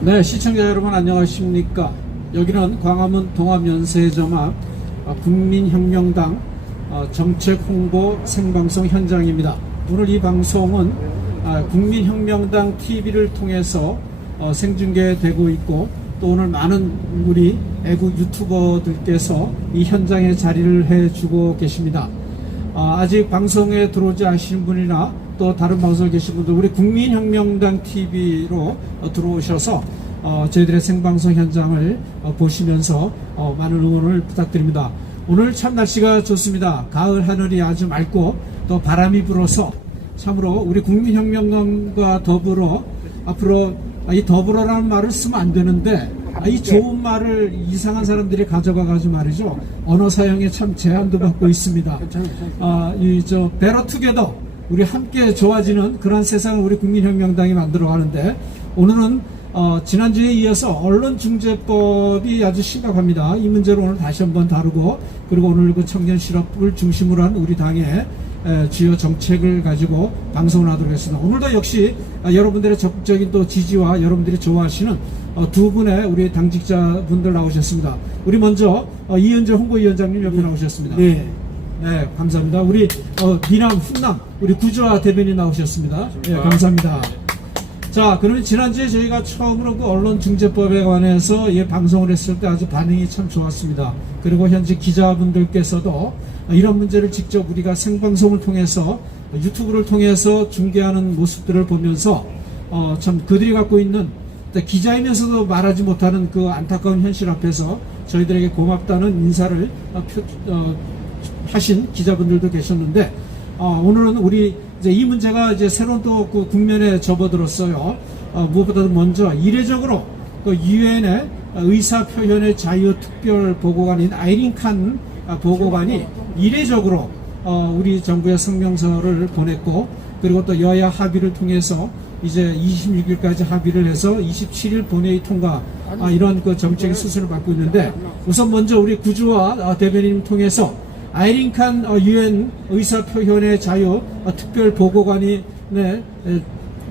네, 시청자 여러분 안녕하십니까. 여기는 광화문 동합연세점 앞 국민혁명당 정책홍보 생방송 현장입니다. 오늘 이 방송은 국민혁명당 TV를 통해서 생중계되고 있고, 또 오늘 많은 우리 애국 유튜버들께서 이 현장에 자리를 해주고 계십니다. 아직 방송에 들어오지 않으신 분이나 또 다른 방송에 계신 분들, 우리 국민혁명당 TV로 들어오셔서 저희들의 생방송 현장을 보시면서 많은 응원을 부탁드립니다. 오늘 참 날씨가 좋습니다. 가을 하늘이 아주 맑고 또 바람이 불어서 참으로 우리 국민혁명당과 더불어 앞으로 이 더불어라는 말을 쓰면 안 되는데, 이 좋은 말을 이상한 사람들이 가져가가지고 말이죠, 언어 사용에 참 제한도 받고 있습니다. 베러 투게더, 우리 함께 좋아지는 그런 세상을 우리 국민혁명당이 만들어 가는데, 오늘은 지난주에 이어서 언론중재법이 아주 심각합니다. 이 문제를 오늘 다시 한번 다루고, 그리고 오늘 그 청년 실업을 중심으로 한 우리 당의 주요 정책을 가지고 방송을 하도록 했습니다. 오늘도 역시 여러분들의 적극적인 또 지지와 여러분들이 좋아하시는 두 분의 우리 당직자분들 나오셨습니다. 우리 먼저 이현재 홍보위원장님 옆에 나오셨습니다. 네. 네, 감사합니다. 우리 미남, 훈남, 우리 구조아 대변인 나오셨습니다. 네, 감사합니다. 자, 그러면 지난주에 저희가 처음으로 그 언론중재법에 관해서 방송을 했을 때 아주 반응이 참 좋았습니다. 그리고 현재 기자분들께서도 이런 문제를 직접 우리가 생방송을 통해서, 유튜브를 통해서 중계하는 모습들을 보면서 참 그들이 갖고 있는 기자이면서도 말하지 못하는 그 안타까운 현실 앞에서 저희들에게 고맙다는 인사를 하신 기자분들도 계셨는데, 오늘은 우리 이제 이 문제가 이제 새로운 또 그 국면에 접어들었어요. 무엇보다도 먼저 이례적으로 그 유엔의 의사 표현의 자유 특별 보고관인 아이린 칸 보고관이 이례적으로 우리 정부의 성명서를 보냈고, 그리고 또 여야 합의를 통해서 이제 26일까지 합의를 해서 27일 본회의 통과, 이런 그 정책의 수순을 밟고 있는데, 우선 먼저 우리 구조아 대변인 통해서 아이린 칸 유엔 의사 표현의 자유 특별 보고관이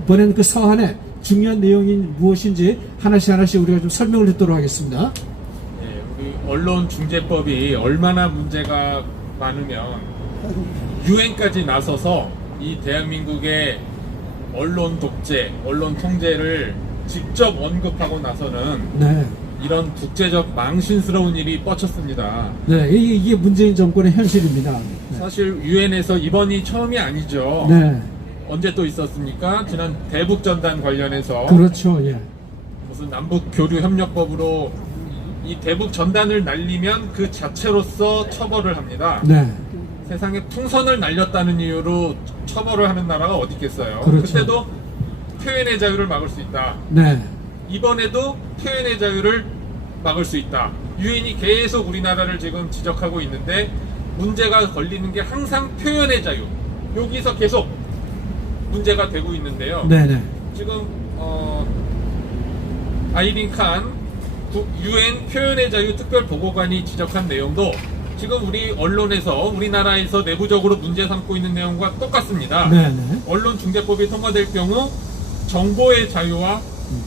보낸 그 서한의 중요한 내용이 무엇인지 하나씩 우리가 좀 설명을 듣도록 하겠습니다. 네, 우리 언론중재법이 얼마나 문제가 많으면 유엔까지 나서서 이 대한민국의 언론 독재, 언론 통제를 직접 언급하고 나서는 네. 이런 국제적 망신스러운 일이 뻗쳤습니다. 네, 이게 문재인 정권의 현실입니다. 네. 사실 유엔에서 이번이 처음이 아니죠. 네. 언제 또 있었습니까? 지난 대북전단 관련해서 그렇죠. 예. 무슨 남북교류협력법으로 이 대북전단을 날리면 그 자체로서 처벌을 합니다. 네. 세상에 풍선을 날렸다는 이유로 처벌을 하는 나라가 어디 있겠어요. 그렇죠. 그때도 표현의 자유를 막을 수 있다. 네. 이번에도 표현의 자유를 막을 수 있다. 유엔이 계속 우리나라를 지금 지적하고 있는데, 문제가 걸리는 게 항상 표현의 자유, 여기서 계속 문제가 되고 있는데요. 네네. 지금 아이린 칸 유엔 표현의 자유 특별 보고관이 지적한 내용도 지금 우리 언론에서, 우리나라에서 내부적으로 문제 삼고 있는 내용과 똑같습니다. 네네. 언론중재법이 통과될 경우 정보의 자유와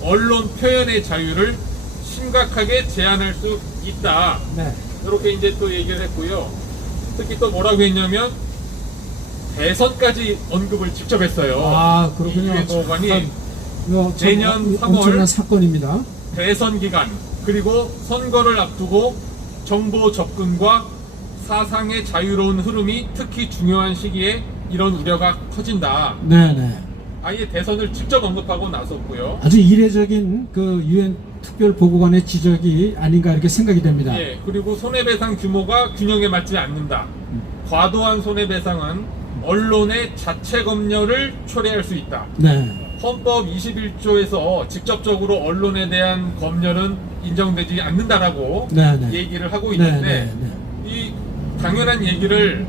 언론 표현의 자유를 심각하게 제한할 수 있다. 네. 이렇게 이제 또 얘기를 했고요. 특히 또 뭐라고 했냐면 대선까지 언급을 직접 했어요. 아, 그렇군요. 유엔 보고관이 내년 3월 엄청난 사건입니다. 대선 기간, 그리고 선거를 앞두고 정보 접근과 사상의 자유로운 흐름이 특히 중요한 시기에 이런 우려가 커진다. 네네. 아예 대선을 직접 언급하고 나섰고요. 아주 이례적인 그 유엔 특별 보고관의 지적이 아닌가 이렇게 생각이 됩니다. 예, 그리고 손해배상 규모가 균형에 맞지 않는다. 과도한 손해배상은 언론의 자체 검열을 초래할 수 있다. 네. 헌법 21조에서 직접적으로 언론에 대한 검열은 인정되지 않는다라고 네네. 얘기를 하고 있는데, 네네. 이 당연한 얘기를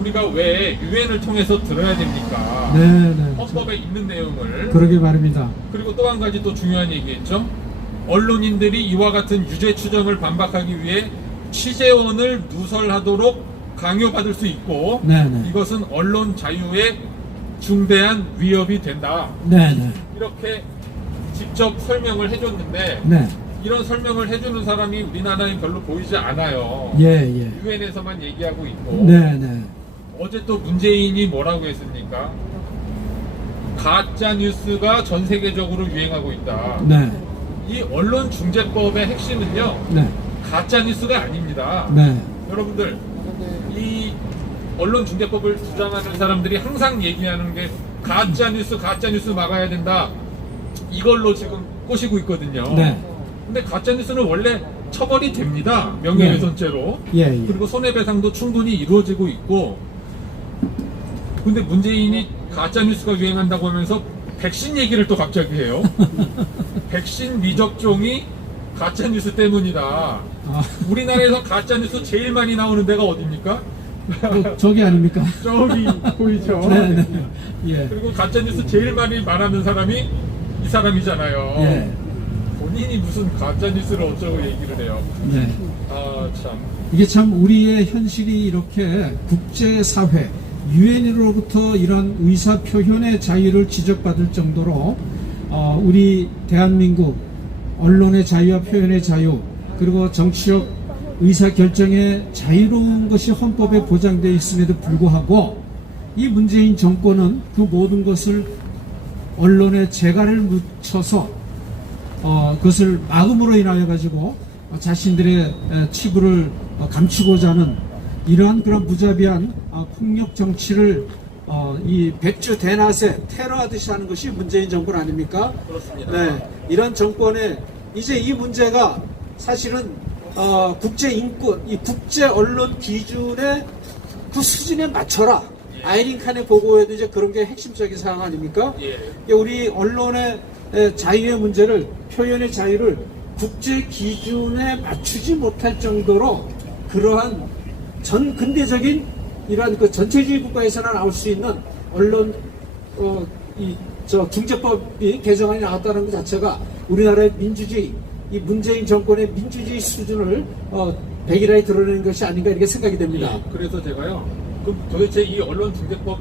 우리가 왜 유엔을 통해서 들어야 됩니까? 네네. 헌법에 있는 내용을. 그러게 말입니다. 그리고 또 한 가지 또 중요한 얘기했죠. 언론인들이 이와 같은 유죄 추정을 반박하기 위해 취재원을 누설하도록 강요받을 수 있고, 네네. 이것은 언론 자유에 중대한 위협이 된다. 네네. 이렇게 직접 설명을 해줬는데 네. 이런 설명을 해주는 사람이 우리나라에 별로 보이지 않아요. 예, 예. 유엔에서만 얘기하고 있고. 네, 네. 어제 또 문재인이 뭐라고 했습니까? 가짜 뉴스가 전 세계적으로 유행하고 있다. 네. 이 언론중재법의 핵심은요, 네. 가짜 뉴스가 아닙니다. 네. 여러분들, 이 언론중재법을 주장하는 사람들이 항상 얘기하는 게 가짜 뉴스 막아야 된다. 이걸로 지금 꼬시고 있거든요. 네. 근데 가짜 뉴스는 원래 처벌이 됩니다. 명예훼손죄로. 예, 예. 그리고 손해배상도 충분히 이루어지고 있고. 근데 문재인이 가짜 뉴스가 유행한다고 하면서 백신 얘기를 또 갑자기 해요. 백신 미접종이 가짜 뉴스 때문이다. 아, 우리나라에서 가짜 뉴스 제일 많이 나오는 데가 어디입니까? 저기 아닙니까? 저기 보이죠? 네, 네. 예. 그리고 가짜 뉴스 제일 많이 말하는 사람이 이 사람이잖아요. 예. 본인이 무슨 가짜 뉴스를 어쩌고 얘기를 해요. 네. 아 참. 이게 참 우리의 현실이 이렇게 국제사회, 유엔으로부터 이런 의사 표현의 자유를 지적받을 정도로 우리 대한민국 언론의 자유와 표현의 자유, 그리고 정치적 의사결정의 자유로운 것이 헌법에 보장되어 있음에도 불구하고 이 문재인 정권은 그 모든 것을 언론에 재갈을 묻혀서 그것을 막음으로 인하여 가지고 자신들의 치부를 감추고자 하는 이러한 그런 무자비한 폭력 정치를 이 백주 대낮에 테러하듯이 하는 것이 문재인 정권 아닙니까? 그렇습니다. 네, 이런 정권에 이제 이 문제가 사실은 국제 인권, 이 국제 언론 기준의 그 수준에 맞춰라. 아이린 칸의 보고에도 이제 그런 게 핵심적인 사항 아닙니까? 예. 우리 언론의 자유의 문제를, 표현의 자유를 국제 기준에 맞추지 못할 정도로 그러한 전 근대적인 이러한 그 전체주의 국가에서나 나올 수 있는 언론 중재법이 개정안이 나왔다는 것 자체가 우리나라의 민주주의, 이 문재인 정권의 민주주의 수준을 백일하에 드러내는 것이 아닌가 이렇게 생각이 됩니다. 예, 그래서 제가요, 그럼 도대체 이 언론중재법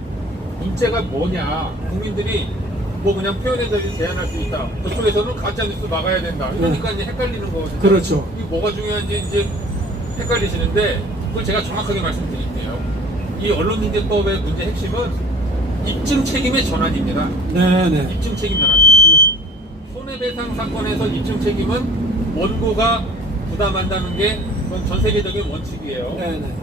문제가 뭐냐? 국민들이 뭐 그냥 표현의 자유를 제한할 수 있다. 저쪽에서는 가짜뉴스 막아야 된다. 이러니까 이제 헷갈리는 거거든요. 그렇죠. 이게 뭐가 중요한지 이제 헷갈리시는데 그걸 제가 정확하게 말씀드릴게요. 이 언론중재법의 문제 핵심은 입증 책임의 전환입니다. 네네. 입증 책임 전환. 손해배상 사건에서 입증 책임은 원고가 부담한다는 게 그건 전 세계적인 원칙이에요. 네네.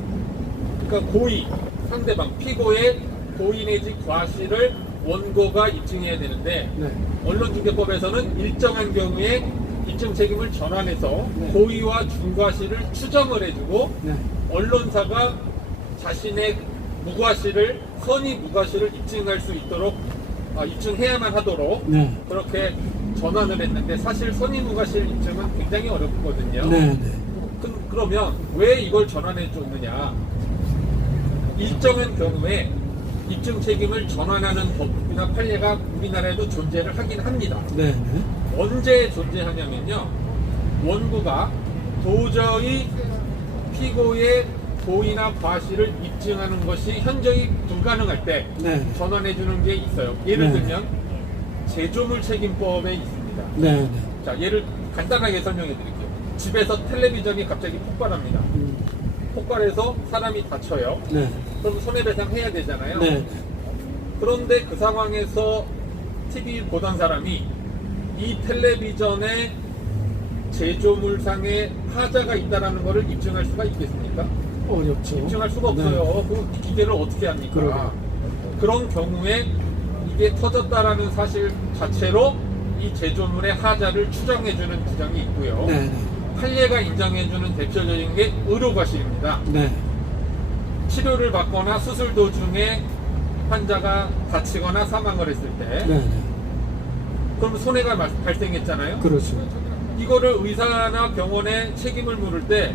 그러니까 고의, 상대방, 피고의 고의 내지 과실을 원고가 입증해야 되는데 네. 언론중재법에서는 일정한 경우에 입증 책임을 전환해서 네. 고의와 중과실을 추정을 해주고 네. 언론사가 자신의 무과실을 선의 무과실을 입증할 수 있도록 입증해야만 하도록 네. 그렇게 전환을 했는데 사실 선의 무과실 입증은 굉장히 어렵거든요. 네네. 그러면 왜 이걸 전환해 줬느냐? 일정한 경우에 입증 책임을 전환하는 법이나 판례가 우리나라에도 존재를 하긴 합니다. 네네. 언제 존재하냐면요, 원고가 도저히 피고의 고의나 과실을 입증하는 것이 현저히 불가능할 때 네. 전환해 주는 게 있어요. 예를 네. 들면 제조물 책임법에 있습니다. 네네. 자, 예를 간단하게 설명해 드릴게요. 집에서 텔레비전이 갑자기 폭발합니다. 폭발해서 사람이 다쳐요. 네. 그럼 손해배상 해야 되잖아요. 네. 그런데 그 상황에서 TV 보던 사람이 이 텔레비전에 제조물상에 하자가 있다라는 것을 입증할 수가 있겠습니까? 어렵죠. 입증할 수가 없어요. 그 기계를 어떻게 합니까? 그러게요. 그런 경우에 이게 터졌다라는 사실 자체로 이 제조물의 하자를 추정해주는 규정이 있고요. 네네. 판례가 인정해주는 대표적인 게 의료과실입니다. 네. 치료를 받거나 수술 도중에 환자가 다치거나 사망을 했을 때 네네. 그럼 손해가 발생했잖아요. 그렇죠. 이거를 의사나 병원에 책임을 물을 때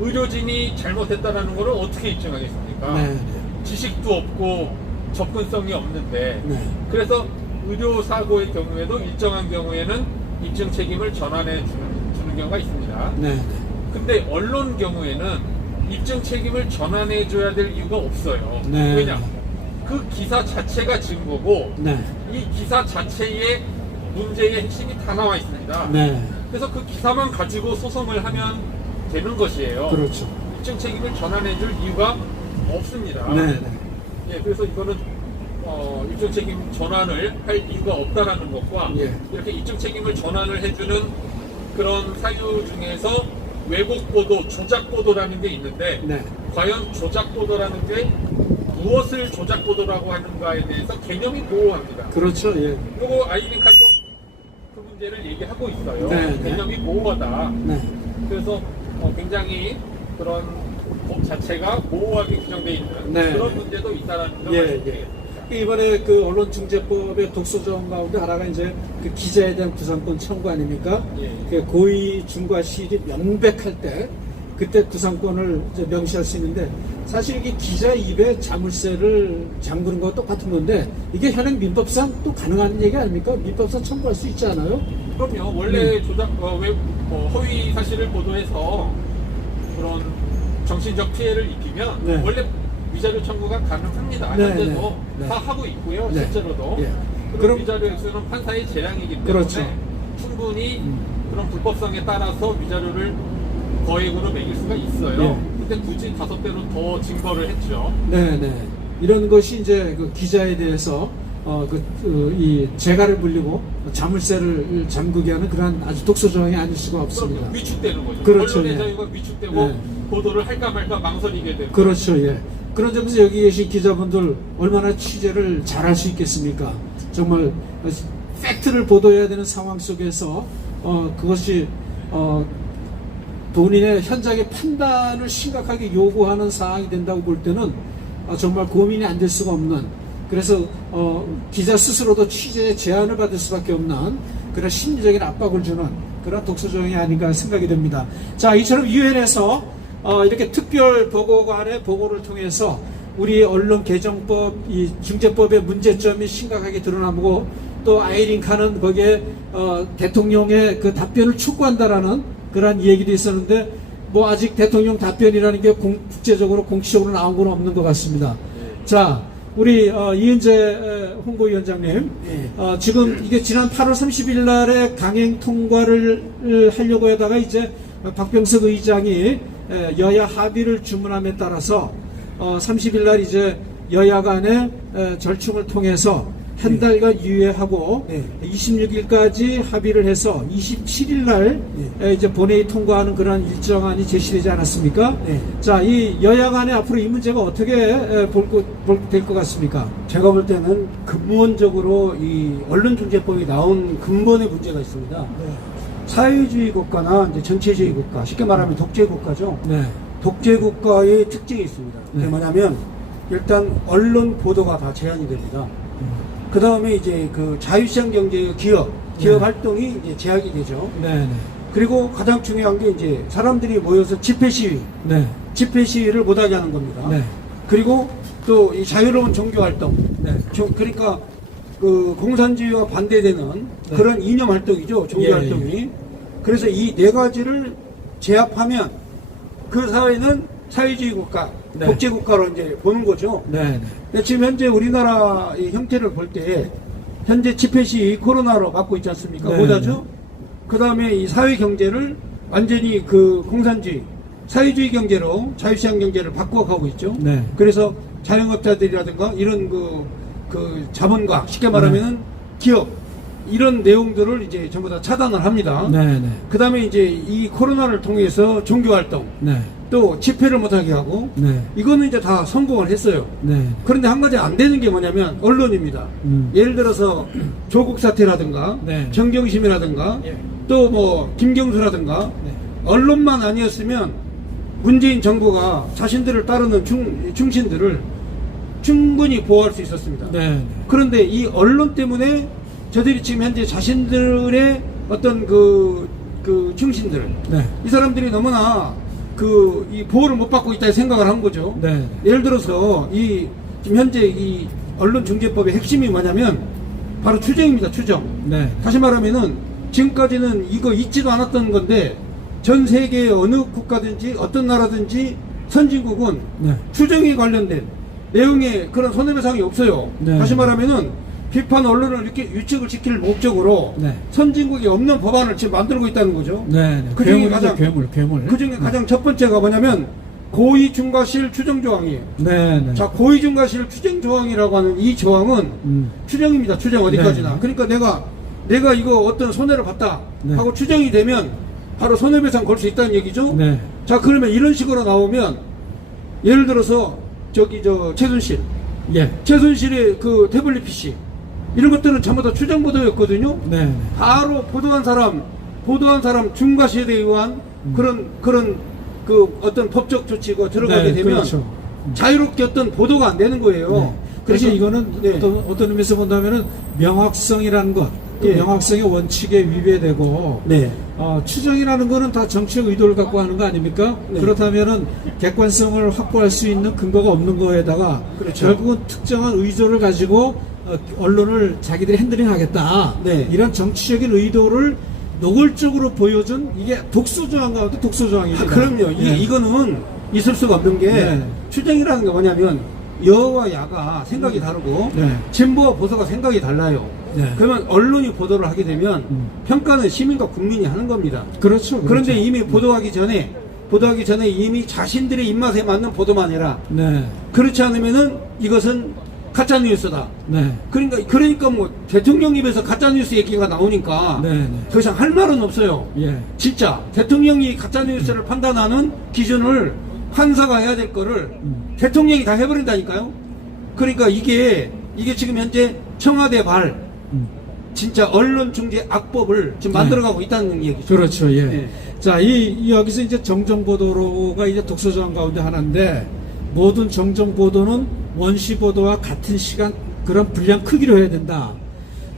의료진이 잘못했다는 것을 어떻게 입증하겠습니까? 네네. 지식도 없고 접근성이 없는데 네. 그래서 의료사고의 경우에도 일정한 경우에는 입증 책임을 전환해 주는 경우가 있습니다. 네네. 근데 언론 경우에는 입증 책임을 전환해 줘야 될 이유가 없어요. 네. 왜냐? 그 기사 자체가 증거고 네. 이 기사 자체에 문제의 핵심이 다 나와 있습니다. 네. 그래서 그 기사만 가지고 소송을 하면 되는 것이에요. 그렇죠. 입증 책임을 전환해줄 이유가 없습니다. 네. 네. 예, 그래서 이거는 입증 책임 전환을 할 이유가 없다라는 것과 예. 이렇게 입증 책임을 전환을 해주는 그런 사유 중에서 왜곡 보도, 조작 보도라는 게 있는데 네. 과연 조작 보도라는 게 무엇을 조작 보도라고 하는가에 대해서 개념이 모호합니다. 그렇죠. 예. 그리고 아이린 칸도 그 문제를 얘기하고 있어요. 네, 네. 개념이 모호하다. 네. 그래서 굉장히 그런 법 자체가 모호하게 규정되어 있는 네. 그런 문제도 있다라는 걸 예, 말씀드리겠습니다. 이번에 그 언론중재법의 독소조항 가운데 하나가 이제 그 기자에 대한 구상권 청구 아닙니까? 예. 그 고의, 중과 실이 명백할 때 그때 구상권을 이제 명시할 수 있는데 사실 이게 기자 입에 자물쇠를 잠그는 거와 똑같은 건데 이게 현행 민법상 또 가능한 얘기 아닙니까? 민법상 청구할 수 있지 않아요? 그럼요. 원래 조작, 허위 사실을 보도해서 그런 정신적 피해를 입히면 네. 원래 위자료 청구가 가능합니다. 네, 현재도 네, 네. 다 하고 있고요. 네. 실제로도. 예. 그럼 그럼- 위자료 액수는 판사의 재량이기 때문에 그렇죠. 충분히 그런 불법성에 따라서 위자료를 거액으로 매길 수가 있어요. 예. 근데 굳이 5배로 더 증거를 했죠. 네네. 이런 것이 이제 그 기자에 대해서 이 재갈을 불리고 자물쇠를 잠그게 하는 그러한 아주 독소 조항이 아닐 수가 없습니다. 그럼 위축되는 거죠. 그렇죠, 언론의 예. 자유가 위축되고 네. 보도를 할까 말까 망설이게 되는 그렇죠, 예. 그런 점에서 여기 계신 기자분들 얼마나 취재를 잘할 수 있겠습니까? 정말 팩트를 보도해야 되는 상황 속에서 그것이 본인의 현장의 판단을 심각하게 요구하는 사항이 된다고 볼 때는 정말 고민이 안 될 수가 없는, 그래서 기자 스스로도 취재에 제한을 받을 수밖에 없는 그런 심리적인 압박을 주는 그런 독소조항이 아닌가 생각이 됩니다. 자, 이처럼 유엔에서 이렇게 특별 보고관의 보고를 통해서 우리 언론 개정법, 이 중재법의 문제점이 심각하게 드러나고 또 아이린 칸은 거기에 대통령의 그 답변을 촉구한다라는 그런 얘기도 있었는데 뭐 아직 대통령 답변이라는 게 국제적으로 공식적으로 나온 건 없는 것 같습니다. 자, 우리 이은재 홍보위원장님, 지금 이게 지난 8월 30일 날에 강행 통과를 하려고 하다가 이제 박병석 의장이 여야 합의를 주문함에 따라서 30일 날 이제 여야 간의 절충을 통해서 한 달간 유예하고 26일까지 합의를 해서 27일 날 이제 본회의 통과하는 그런 일정안이 제시되지 않았습니까? 자, 이 여야 간에 앞으로 이 문제가 어떻게 될 것 같습니까? 제가 볼 때는 근본적으로 이 언론중재법이 나온 근본의 문제가 있습니다. 사회주의 국가나 이제 전체주의 국가, 쉽게 말하면 독재 국가죠. 네. 독재 국가의 특징이 있습니다. 그게 네. 뭐냐면 일단 언론 보도가 다 제한이 됩니다. 그 다음에 이제 그 자유시장 경제의 기업 네. 활동이 이제 제약이 되죠. 네. 그리고 가장 중요한 게 이제 사람들이 모여서 집회 시위를 못하게 하는 겁니다. 네. 그리고 또 이 자유로운 종교 활동, 네. 그러니까 그 공산주의와 반대되는 네. 그런 이념 활동이죠, 종교 예, 활동이. 그래서 이 네 가지를 제압하면 그 사회는 사회주의 국가, 네. 독재 국가로 이제 보는 거죠. 네. 근데 지금 현재 우리나라 이 형태를 볼 때 현재 집회 시 코로나로 막고 있지 않습니까? 네, 못하죠. 그 다음에 이 사회 경제를 완전히 그 공산주의, 사회주의 경제로 자유시장 경제를 바꿔가고 있죠. 네. 그래서 자영업자들이라든가 이런 그 자본가, 쉽게 말하면은 기업, 이런 내용들을 이제 전부 다 차단을 합니다. 네. 그 다음에 이제 이 코로나를 통해서 종교활동, 네. 또 집회를 못하게 하고, 네. 이거는 이제 다 성공을 했어요. 네. 그런데 한 가지 안 되는 게 뭐냐면 언론입니다. 예를 들어서 조국 사태라든가 네. 정경심이라든가 예. 또 뭐 김경수라든가 네. 언론만 아니었으면 문재인 정부가 자신들을 따르는 충신들을 충분히 보호할 수 있었습니다. 네. 그런데 이 언론 때문에 저들이 지금 현재 자신들의 어떤 그 충신들, 네. 이 사람들이 너무나 이 보호를 못 받고 있다 생각을 한 거죠. 네. 예를 들어서 지금 현재 이 언론중재법의 핵심이 뭐냐면 바로 추정입니다. 추정. 네. 다시 말하면은 지금까지는 이거 있지도 않았던 건데 전 세계의 어느 국가든지 어떤 나라든지 선진국은 네. 추정에 관련된 내용에 그런 손해배상이 없어요. 네. 다시 말하면은 비판 언론을 이렇게 유축을 시킬 목적으로 네. 선진국이 없는 법안을 지금 만들고 있다는 거죠. 네. 그 중에 괴물이죠, 가장 괴물. 그 중에 가장 첫 번째가 뭐냐면 고의 중과실 추정 조항이에요. 네. 자, 고의 중과실 추정 조항이라고 하는 이 조항은 추정입니다. 추정 어디까지나. 네. 그러니까 내가 이거 어떤 손해를 봤다 네. 하고 추정이 되면 바로 손해배상 걸 수 있다는 얘기죠. 네. 자, 그러면 이런 식으로 나오면 예를 들어서 최순실 예. 최순실의 그 태블릿 PC 이런 것들은 전부 다 추정 보도였거든요. 네. 바로 보도한 사람 중과실에 의한 그런 그 어떤 법적 조치가 들어가게 네, 되면 그렇죠. 자유롭게 어떤 보도가 안 되는 거예요. 네. 그래서 이거는 네. 어떤 의미에서 본다면은 명확성이라는 것, 그 예. 명확성의 원칙에 위배되고 네. 추정이라는 거는 다 정치적 의도를 갖고 하는 거 아닙니까? 네. 그렇다면은 객관성을 확보할 수 있는 근거가 없는 거에다가 그렇죠. 결국은 특정한 의도를 가지고 언론을 자기들이 핸들링하겠다. 네. 이런 정치적인 의도를 노골적으로 보여준 이게 독소조항 가운데 독소조항입니다. 그럼요. 네. 이거는 있을 수가 없는 게 네. 추정이라는 게 뭐냐면 여와 야가 생각이 다르고 네. 진보와 보수가 생각이 달라요. 네. 그러면 언론이 보도를 하게 되면 평가는 시민과 국민이 하는 겁니다. 그렇죠. 그런데 그렇죠. 이미 보도하기 전에 이미 자신들의 입맛에 맞는 보도만 해라. 네. 그렇지 않으면은 이것은 가짜 뉴스다. 네. 그러니까 뭐 대통령 입에서 가짜 뉴스 얘기가 나오니까 네. 더 이상 할 말은 없어요. 예. 진짜 대통령이 가짜 뉴스를 판단하는 기준을 판사가 해야 될 거를 대통령이 다 해버린다니까요. 그러니까 이게 지금 현재 청와대 진짜 언론중재 악법을 지금 만들어가고 있다는 얘기죠. 그렇죠. 예. 네. 자, 여기서 이제 정정보도가 이제 독소조항 가운데 하나인데, 모든 정정보도는 원시보도와 같은 시간, 그런 분량 크기로 해야 된다.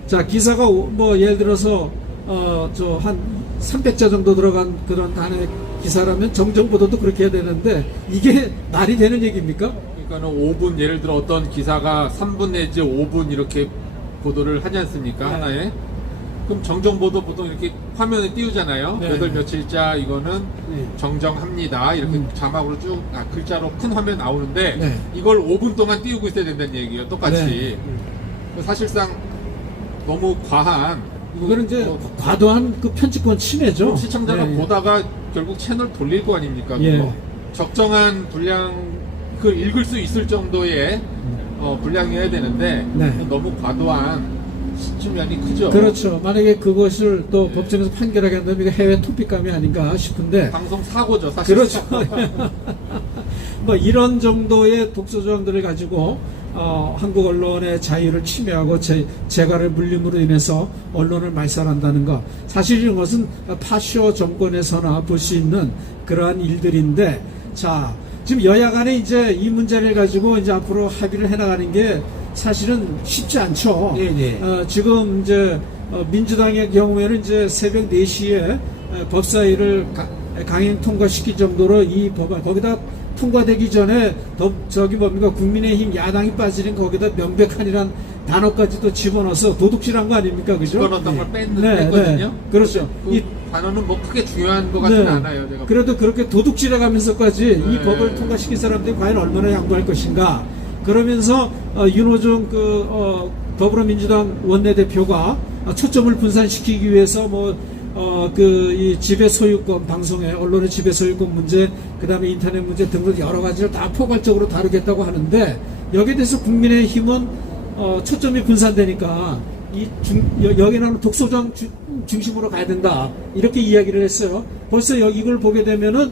자, 기사가 뭐, 예를 들어서, 한 300자 정도 들어간 그런 단의 기사라면 정정보도도 그렇게 해야 되는데, 이게 말이 되는 얘기입니까? 그러니까는 5분, 예를 들어 어떤 기사가 3분 내지 5분 이렇게 보도를 하지 않습니까? 네. 하나에. 그럼 정정보도 보통 이렇게 화면에 띄우잖아요. 네. 몇 월 며칠자 이거는 네. 정정합니다. 이렇게 자막으로 쭉 글자로 큰 화면 나오는데 네. 이걸 5분 동안 띄우고 있어야 된다는 얘기예요. 똑같이. 네. 사실상 너무 과한 이거는 이제 뭐 과도한 그 편집권 침해죠. 그럼 시청자가 예, 예. 보다가 결국 채널 돌릴 거 아닙니까? 예. 그거. 적정한 분량 그 읽을 수 있을 정도의 분량이어야 되는데 네. 너무 과도한 측면이 크죠. 그렇죠. 만약에 그것을 또 법정에서 판결하게 한다면 이거 해외 토픽감이 아닌가 싶은데. 방송 사고죠, 사실. 그렇죠. 뭐 이런 정도의 독소조항들을 가지고 한국 언론의 자유를 침해하고 재갈을 물림으로 인해서 언론을 말살한다는 것. 사실 이런 것은 파쇼 정권에서나 볼 수 있는 그러한 일들인데, 자, 지금 여야 간에 이제 이 문제를 가지고 이제 앞으로 합의를 해나가는 게 사실은 쉽지 않죠. 네네. 지금 이제 민주당의 경우에는 이제 새벽 4시에 법사위를 강행 통과시킬 정도로 이 법안 거기다 통과되기 전에 국민의힘 야당이 빠지는 거기다 명백한이란 단어까지도 집어넣어서 도둑질한 거 아닙니까, 그죠? 집어넣었던 걸 뺐거든요. 네, 그렇죠. 그 단어는 뭐 크게 중요한 것 같지는 않아요. 제가 그래도 그렇게 도둑질해가면서까지 이 네. 법을 통과시킨 사람들이 과연 얼마나 양보할 것인가? 그러면서 윤호중 더불어민주당 원내대표가 초점을 분산시키기 위해서 이 지배 소유권 방송에 언론의 지배 소유권 문제, 그다음에 인터넷 문제 등등 여러 가지를 다 포괄적으로 다루겠다고 하는데, 여기에 대해서 국민의힘은 초점이 분산되니까 여기는 독소조항 중심으로 가야 된다, 이렇게 이야기를 했어요. 벌써 이걸 보게 되면은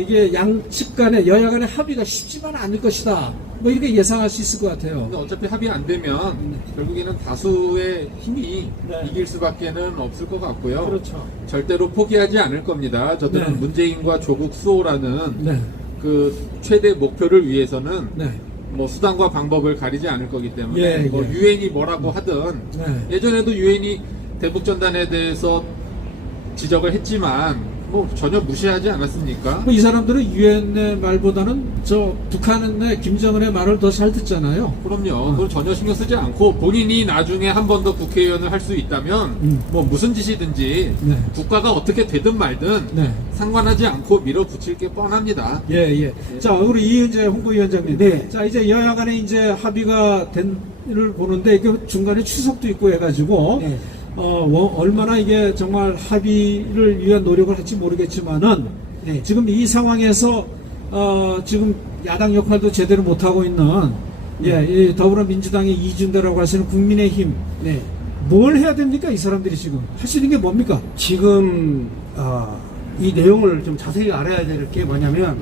이게 양측 간의 여야 간의 합의가 쉽지만 않을 것이다, 뭐 이렇게 예상할 수 있을 것 같아요. 근데 어차피 합의 안 되면 결국에는 다수의 힘이 네. 이길 수밖에는 없을 것 같고요. 그렇죠. 절대로 포기하지 않을 겁니다. 저들은 네. 문재인과 조국 수호라는 네. 그 최대 목표를 위해서는 네. 뭐 수단과 방법을 가리지 않을 거기 때문에 예, 뭐 예. 유엔이 뭐라고 하든 네. 예전에도 유엔이 대북전단에 대해서 지적을 했지만 뭐 전혀 무시하지 않았습니까? 이 사람들은 유엔의 말보다는 북한의 김정은의 말을 더 잘 듣잖아요. 그럼요. 그걸 전혀 신경 쓰지 않고 본인이 나중에 한 번 더 국회의원을 할 수 있다면 뭐 무슨 짓이든지 네. 국가가 어떻게 되든 말든 네. 상관하지 않고 밀어붙일 게 뻔합니다. 예. 자, 우리 이은재 홍보위원장님. 네. 자, 이제 여야 간에 이제 합의가 합의를 보는데 이게 중간에 추석도 있고 해가지고 네. 얼마나 이게 정말 합의를 위한 노력을 할지 모르겠지만은 네. 지금 이 상황에서 지금 야당 역할도 제대로 못하고 있는 이 더불어민주당의 이준대라고 하시는 국민의힘 네. 뭘 해야 됩니까? 이 사람들이 지금 할 수 있는 게 뭡니까? 지금 이 내용을 좀 자세히 알아야 될 게 뭐냐면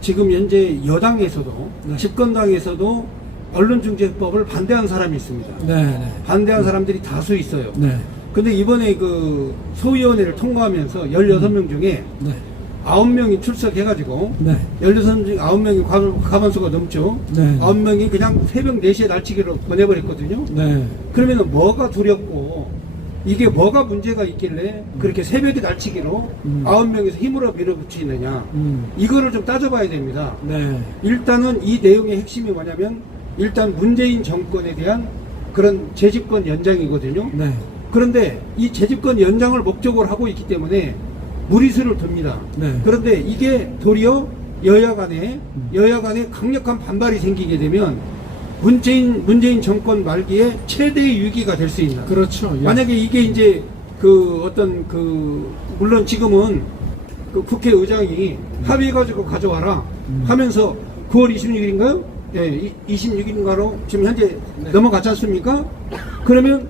지금 현재 여당에서도 네. 집권당에서도 언론중재법을 반대한 사람이 있습니다. 네, 반대한 사람들이 다수 있어요. 네, 근데 이번에 그 소위원회를 통과하면서 16명 중에 네, 9명이 출석해가지고 네, 16명 중 9명이 과반수가 넘죠. 네. 9명이 그냥 새벽 4시에 날치기로 보내버렸거든요. 네. 그러면 뭐가 두렵고 이게 뭐가 문제가 있길래 그렇게 새벽에 날치기로 9명에서 힘으로 밀어붙이느냐 이거를 좀 따져봐야 됩니다. 네. 일단은 이 내용의 핵심이 뭐냐면 일단 문재인 정권에 대한 그런 재집권 연장이거든요. 네. 그런데 이 재집권 연장을 목적으로 하고 있기 때문에 무리수를 둡니다. 네. 그런데 이게 도리어 여야 간에 강력한 반발이 생기게 되면 문재인 정권 말기에 최대의 위기가 될 수 있는. 그렇죠. 예. 만약에 이게 이제 물론 지금은 그 국회의장이 합의해가지고 가져와라 하면서 9월 26일인가요? 네, 26일인가로 지금 현재 넘어갔지 않습니까? 그러면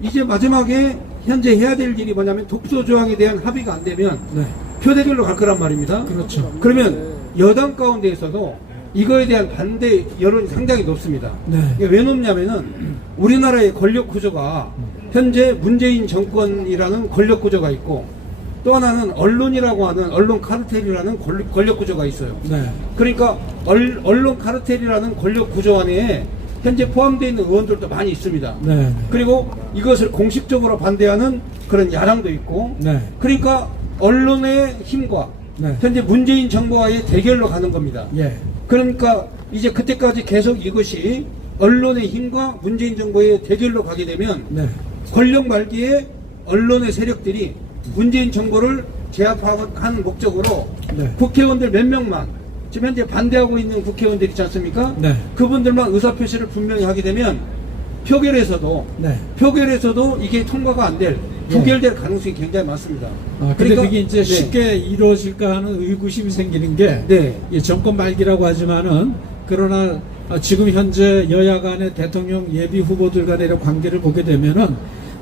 이제 마지막에 현재 해야 될 일이 뭐냐면 독소 조항에 대한 합의가 안 되면 네. 표대결로 갈 거란 말입니다. 그렇죠. 그러면 여당 가운데에서도 이거에 대한 반대 여론이 상당히 높습니다. 네. 이게 왜 높냐면은 우리나라의 권력 구조가 현재 문재인 정권이라는 권력 구조가 있고 또 하나는 언론이라고 하는 언론 카르텔이라는 권력 구조가 있어요. 네. 그러니까 언론 카르텔이라는 권력 구조 안에 현재 포함되어 있는 의원들도 많이 있습니다. 네. 그리고 이것을 공식적으로 반대하는 그런 야당도 있고 네. 그러니까 언론의 힘과 네. 현재 문재인 정부와의 대결로 가는 겁니다. 예. 그러니까 이제 그때까지 계속 이것이 언론의 힘과 문재인 정부의 대결로 가게 되면 네. 권력 말기에 언론의 세력들이 문재인 정부를 제압하는 목적으로 네. 국회의원들 몇 명만 지금 현재 반대하고 있는 국회의원들 있지 않습니까? 네. 그분들만 의사표시를 분명히 하게 되면 표결에서도 네. 이게 통과가 안 될 부결될 가능성이 굉장히 많습니다. 근데 그게 이제 네. 쉽게 이루어질까 하는 의구심이 생기는 게 네. 이 정권 말기라고 하지만은 그러나 지금 현재 여야 간의 대통령 예비 후보들 간의 이런 관계를 보게 되면은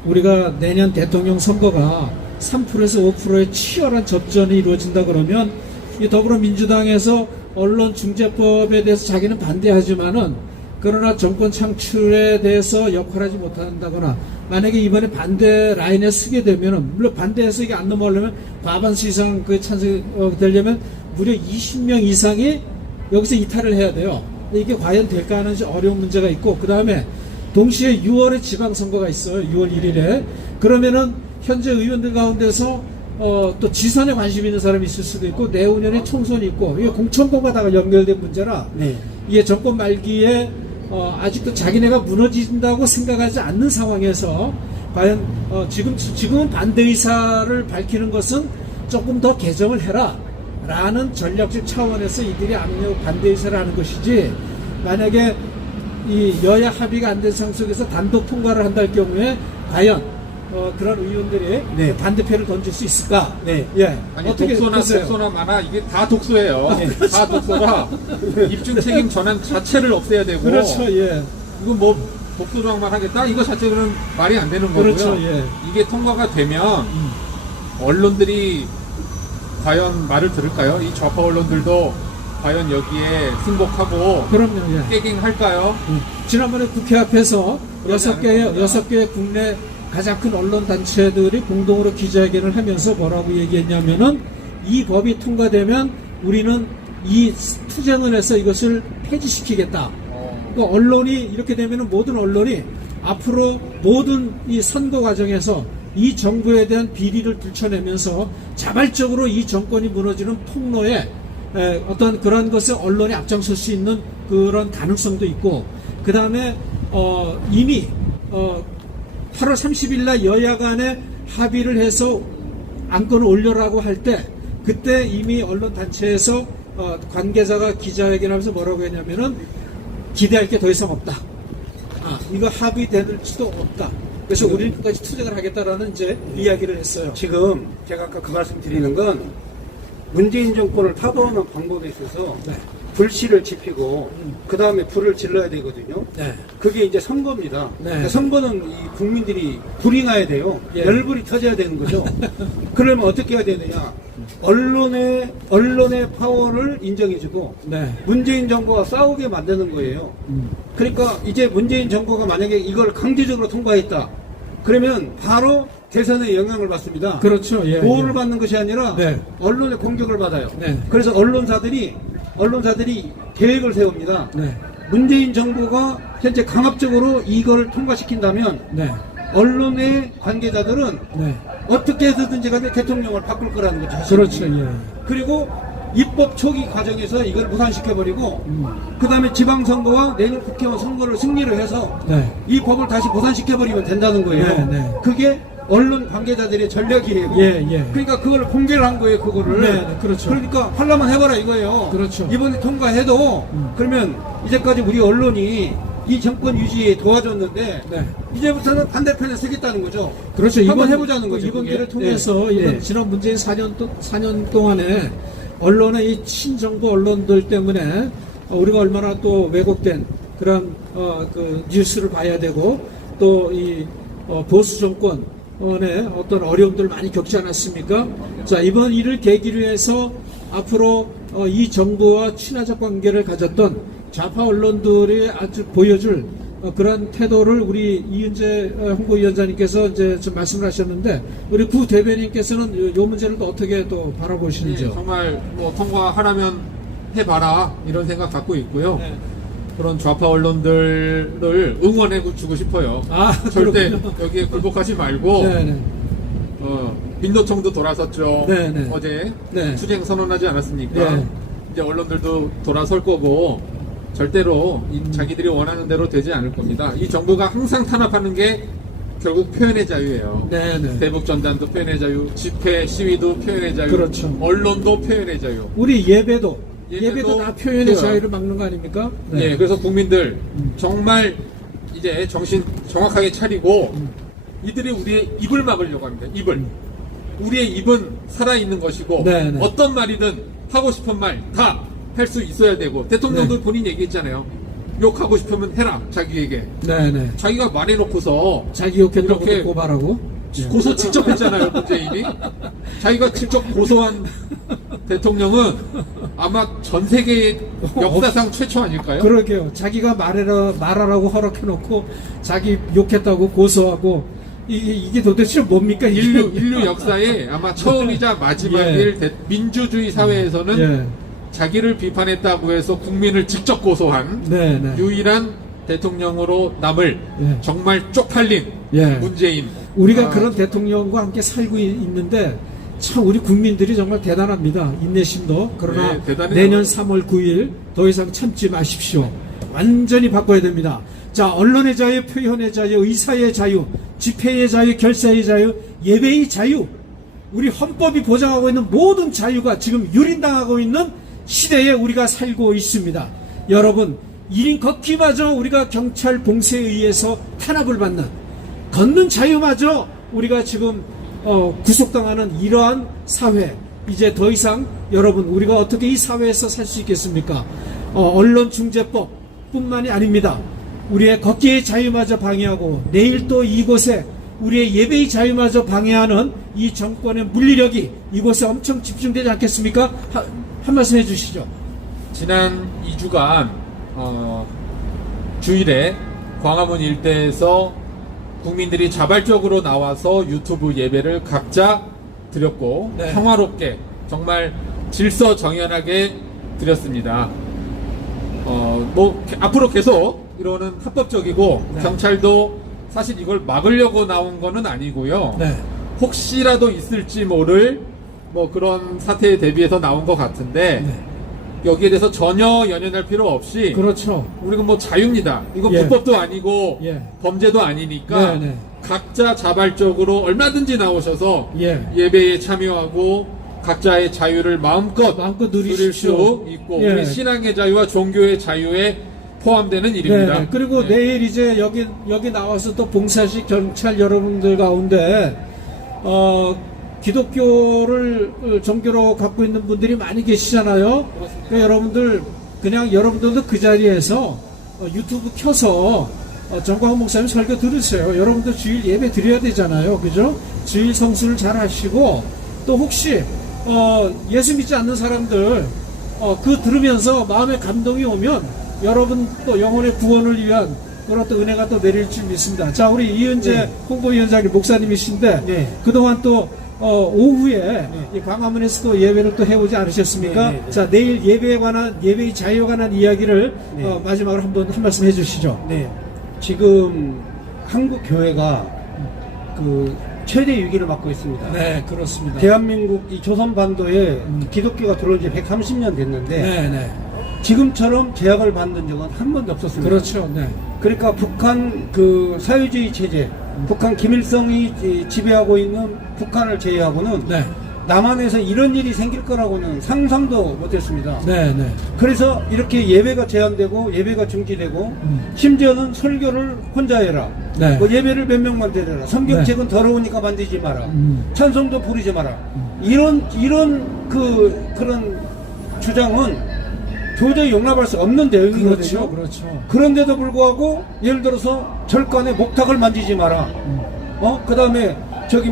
우리가 내년 대통령 선거가 3%에서 5%의 치열한 접전이 이루어진다 그러면 이 더불어민주당에서 언론중재법에 대해서 자기는 반대하지만은 그러나 정권 창출에 대해서 역할하지 못한다거나 만약에 이번에 반대 라인에 서게 되면은 물론 반대해서 이게 안 넘어가려면 과반수 이상 그 찬성이 되려면 무려 20명 이상이 여기서 이탈을 해야 돼요. 근데 이게 과연 될까 하는 어려운 문제가 있고 그 다음에 동시에 6월에 지방선거가 있어요. 6월 1일에 그러면은 현재 의원들 가운데서 또 지선에 관심 있는 사람이 있을 수도 있고 내후년에 총선이 있고 이게 공천권과 다 연결된 문제라 네. 이게 정권 말기에 아직도 자기네가 무너진다고 생각하지 않는 상황에서 과연 지금은 반대 의사를 밝히는 것은 조금 더 개정을 해라 라는 전략적 차원에서 이들이 압력 반대 의사를 하는 것이지 만약에 이 여야 합의가 안 된 상황 속에서 단독 통과를 한다 할 경우에 과연 그런 의원들이 네. 반대표를 던질 수 있을까? 네. 예. 아니 어떻게 독소나 보세요? 독소나 마나 이게 다 독소예요. 다 독소라 입증 책임 전환 자체를 없애야 되고 그렇죠. 예. 이거 뭐 독소 조항만 하겠다 이거 자체는 말이 안 되는 거고요. 그렇죠, 예. 이게 통과가 되면 언론들이 과연 말을 들을까요? 이 좌파 언론들도 과연 여기에 승복하고 그럼요. 예. 깨갱할까요? 지난번에 국회 앞에서 그러지 않을 겁니다. 6개의 국내 가장 큰 언론 단체들이 공동으로 기자회견을 하면서 뭐라고 얘기했냐면은 이 법이 통과되면 우리는 이 투쟁을 해서 이것을 폐지시키겠다. 그러니까 언론이 이렇게 되면은 모든 언론이 앞으로 모든 이 선거 과정에서 이 정부에 대한 비리를 들춰내면서 자발적으로 이 정권이 무너지는 폭로에 어떤 그런 것에 언론이 앞장설 수 있는 그런 가능성도 있고 그 다음에 이미 8월 30일 날 여야 간에 합의를 해서 안건을 올려라고 할 때 그때 이미 언론 단체에서 관계자가 기자회견하면서 뭐라고 했냐면은 기대할 게 더 이상 없다. 이거 합의될지도 없다. 그래서 우리는 끝까지 투쟁을 하겠다라는 이제 이야기를 했어요. 지금 제가 아까 그 말씀 드리는 건 문재인 정권을 타도하는 방법에 있어서 네. 불씨를 지피고 그 다음에 불을 질러야 되거든요. 네. 그게 이제 선거입니다. 네. 그러니까 선거는 이 국민들이 불이 나야 돼요. 예. 열불이 터져야 되는 거죠. 그러면 어떻게 해야 되느냐? 언론의 파워를 인정해주고 네. 문재인 정부와 싸우게 만드는 거예요. 그러니까 이제 문재인 정부가 만약에 이걸 강제적으로 통과했다. 그러면 바로 대선에 영향을 받습니다. 그렇죠. 예, 보호를 예. 받는 것이 아니라 네. 언론의 공격을 받아요. 네. 그래서 언론사들이 계획을 세웁니다. 네. 문재인 정부가 현재 강압적으로 이걸 통과시킨다면 네. 언론의 관계자들은 네. 어떻게 해서든지 간에 대통령을 바꿀 거라는 거죠. 자신이. 그렇죠. 예. 그리고 입법 초기 과정에서 이걸 무산시켜버리고 그 다음에 지방선거와 내년 국회의원 선거를 승리를 해서 네. 이 법을 다시 무산시켜버리면 된다는 거예요. 네, 네. 그게 언론 관계자들의 전략이에요. 예, 예. 그러니까 그걸 공개를 한 거예요, 그거를. 네, 네, 그렇죠. 그러니까 하려면 해봐라 이거예요. 그렇죠. 이번에 통과해도 그러면 이제까지 우리 언론이 이 정권 유지에 도와줬는데 네. 이제부터는 반대편에 서겠다는 거죠. 그렇죠. 한번 해보자는 거죠. 이번 그게. 기회를 통해서 네. 이번 네. 지난 문재인 4년 동안에 언론의 이 친정부 언론들 때문에 우리가 얼마나 또 왜곡된 그런 그 뉴스를 봐야 되고 또 이 보수 정권의 어떤 어려움들을 많이 겪지 않았습니까? 자, 이번 일을 계기로 해서 앞으로 이 정부와 친화적 관계를 가졌던 좌파 언론들이 아주 보여줄 그런 태도를 우리 이은재 홍보위원장님께서 이제 좀 말씀을 하셨는데 우리 구 대변인께서는 이 문제를 또 어떻게 또 바라보시는지요? 네, 정말 뭐 통과하라면 해봐라 이런 생각 갖고 있고요. 네. 그런 좌파 언론들을 응원해주고 싶어요. 아, 절대 그렇군요. 여기에 굴복하지 말고 네네. 민노총도 돌아섰죠. 네네. 어제 네. 투쟁 선언하지 않았습니까? 네. 이제 언론들도 돌아설 거고 절대로 자기들이 원하는 대로 되지 않을 겁니다. 이 정부가 항상 탄압하는 게 결국 표현의 자유예요. 네네. 대북전단도 표현의 자유, 집회, 시위도 표현의 자유, 그렇죠. 언론도 표현의 자유. 우리 예배도 다 표현의 표현. 자유를 막는 거 아닙니까? 네. 그래서 국민들 정말 이제 정신 정확하게 차리고 이들이 우리의 입을 막으려고 합니다. 입을. 우리의 입은 살아있는 것이고 네, 네. 어떤 말이든 하고 싶은 말 다 할 수 있어야 되고 대통령도 네. 본인 얘기했잖아요. 욕하고 싶으면 해라 자기에게. 네네. 자기가 말해놓고서 자기 욕했다고 이렇게 고발하고. 고소 직접 했잖아요, 문재인이. 자기가 직접 고소한 대통령은 아마 전 세계 역사상 최초 아닐까요? 그러게요. 자기가 말하라고 허락해놓고 자기 욕했다고 고소하고 이게 도대체 뭡니까? 이게? 인류 역사에 아마 처음이자 마지막일 예. 민주주의 사회에서는 예. 자기를 비판했다고 해서 국민을 직접 고소한 네네. 유일한 대통령으로 남을 예. 정말 쪽팔린 예. 문재인. 우리가 그런 대통령과 함께 살고 있는데 참 우리 국민들이 정말 대단합니다. 인내심도. 그러나 네, 대단해요. 내년 3월 9일 더 이상 참지 마십시오. 완전히 바꿔야 됩니다. 자, 언론의 자유, 표현의 자유, 의사의 자유, 집회의 자유, 결사의 자유, 예배의 자유. 우리 헌법이 보장하고 있는 모든 자유가 지금 유린당하고 있는 시대에 우리가 살고 있습니다. 여러분, 1인 걷기마저 우리가 경찰 봉쇄에 의해서 탄압을 받는 걷는 자유마저 우리가 지금 구속당하는 이러한 사회, 이제 더 이상 여러분 우리가 어떻게 이 사회에서 살 수 있겠습니까? 언론중재법 뿐만이 아닙니다. 우리의 걷기의 자유마저 방해하고 내일 또 이곳에 우리의 예배의 자유마저 방해하는 이 정권의 물리력이 이곳에 엄청 집중되지 않겠습니까? 한 말씀 해주시죠. 지난 2주간 주일에 광화문 일대에서 국민들이 자발적으로 나와서 유튜브 예배를 각자 드렸고 네. 평화롭게 정말 질서정연하게 드렸습니다. 뭐 앞으로 계속 이러는 합법적이고 네. 경찰도 사실 이걸 막으려고 나온 거는 아니고요. 네. 혹시라도 있을지 모를 뭐 그런 사태에 대비해서 나온 것 같은데 네. 여기에 대해서 전혀 연연할 필요 없이 그렇죠. 우리가 뭐 자유입니다. 이거 예. 불법도 아니고 예. 범죄도 아니니까 네, 네. 각자 자발적으로 얼마든지 나오셔서 예. 예배에 참여하고 각자의 자유를 마음껏 누릴 누리십시오. 수 있고 예. 우리 신앙의 자유와 종교의 자유에 포함되는 일입니다. 네, 그리고 네. 내일 이제 여기 나와서 또 봉사시 경찰 여러분들 가운데 기독교를 종교로 갖고 있는 분들이 많이 계시잖아요. 그러니까 여러분들 그냥 여러분들도 그 자리에서 유튜브 켜서 정광훈 목사님 설교 들으세요. 여러분들 주일 예배 드려야 되잖아요, 그죠? 주일 성수를 잘 하시고 또 혹시 예수 믿지 않는 사람들 그 들으면서 마음에 감동이 오면 여러분 또 영혼의 구원을 위한 그런 또 은혜가 또 내릴 줄 믿습니다. 자, 우리 이은재 네. 홍보위원장님 목사님이신데 네. 그동안 또 오후에 이 광화문에서 또 예배를 또 해오지 않으셨습니까? 네, 네, 네. 자, 내일 예배에 관한 예배의 자유에 관한 이야기를 네. 마지막으로 한 말씀 해주시죠. 네. 지금 한국 교회가 그 최대 위기를 맞고 있습니다. 네, 그렇습니다. 대한민국 이 조선 반도에 기독교가 들어온 지 130년 됐는데 네, 네. 지금처럼 제약을 받는 적은 한 번도 없었습니다. 그렇죠. 네. 그러니까 북한 그 사회주의 체제, 북한 김일성이 지배하고 있는 북한을 제외하고는 네. 남한에서 이런 일이 생길 거라고는 상상도 못했습니다. 네, 네. 그래서 이렇게 예배가 제한되고 예배가 중지되고 심지어는 설교를 혼자 해라. 네. 뭐 예배를 몇 명만 드려라. 성경책은 더러우니까 만들지 마라. 찬송도 부르지 마라. 이런 그런 주장은 도저히 용납할 수 없는 대응이거든요. 그렇죠. 그렇죠. 그런데도 불구하고 예를 들어서 절간에 목탁을 만지지 마라. 그다음에 저기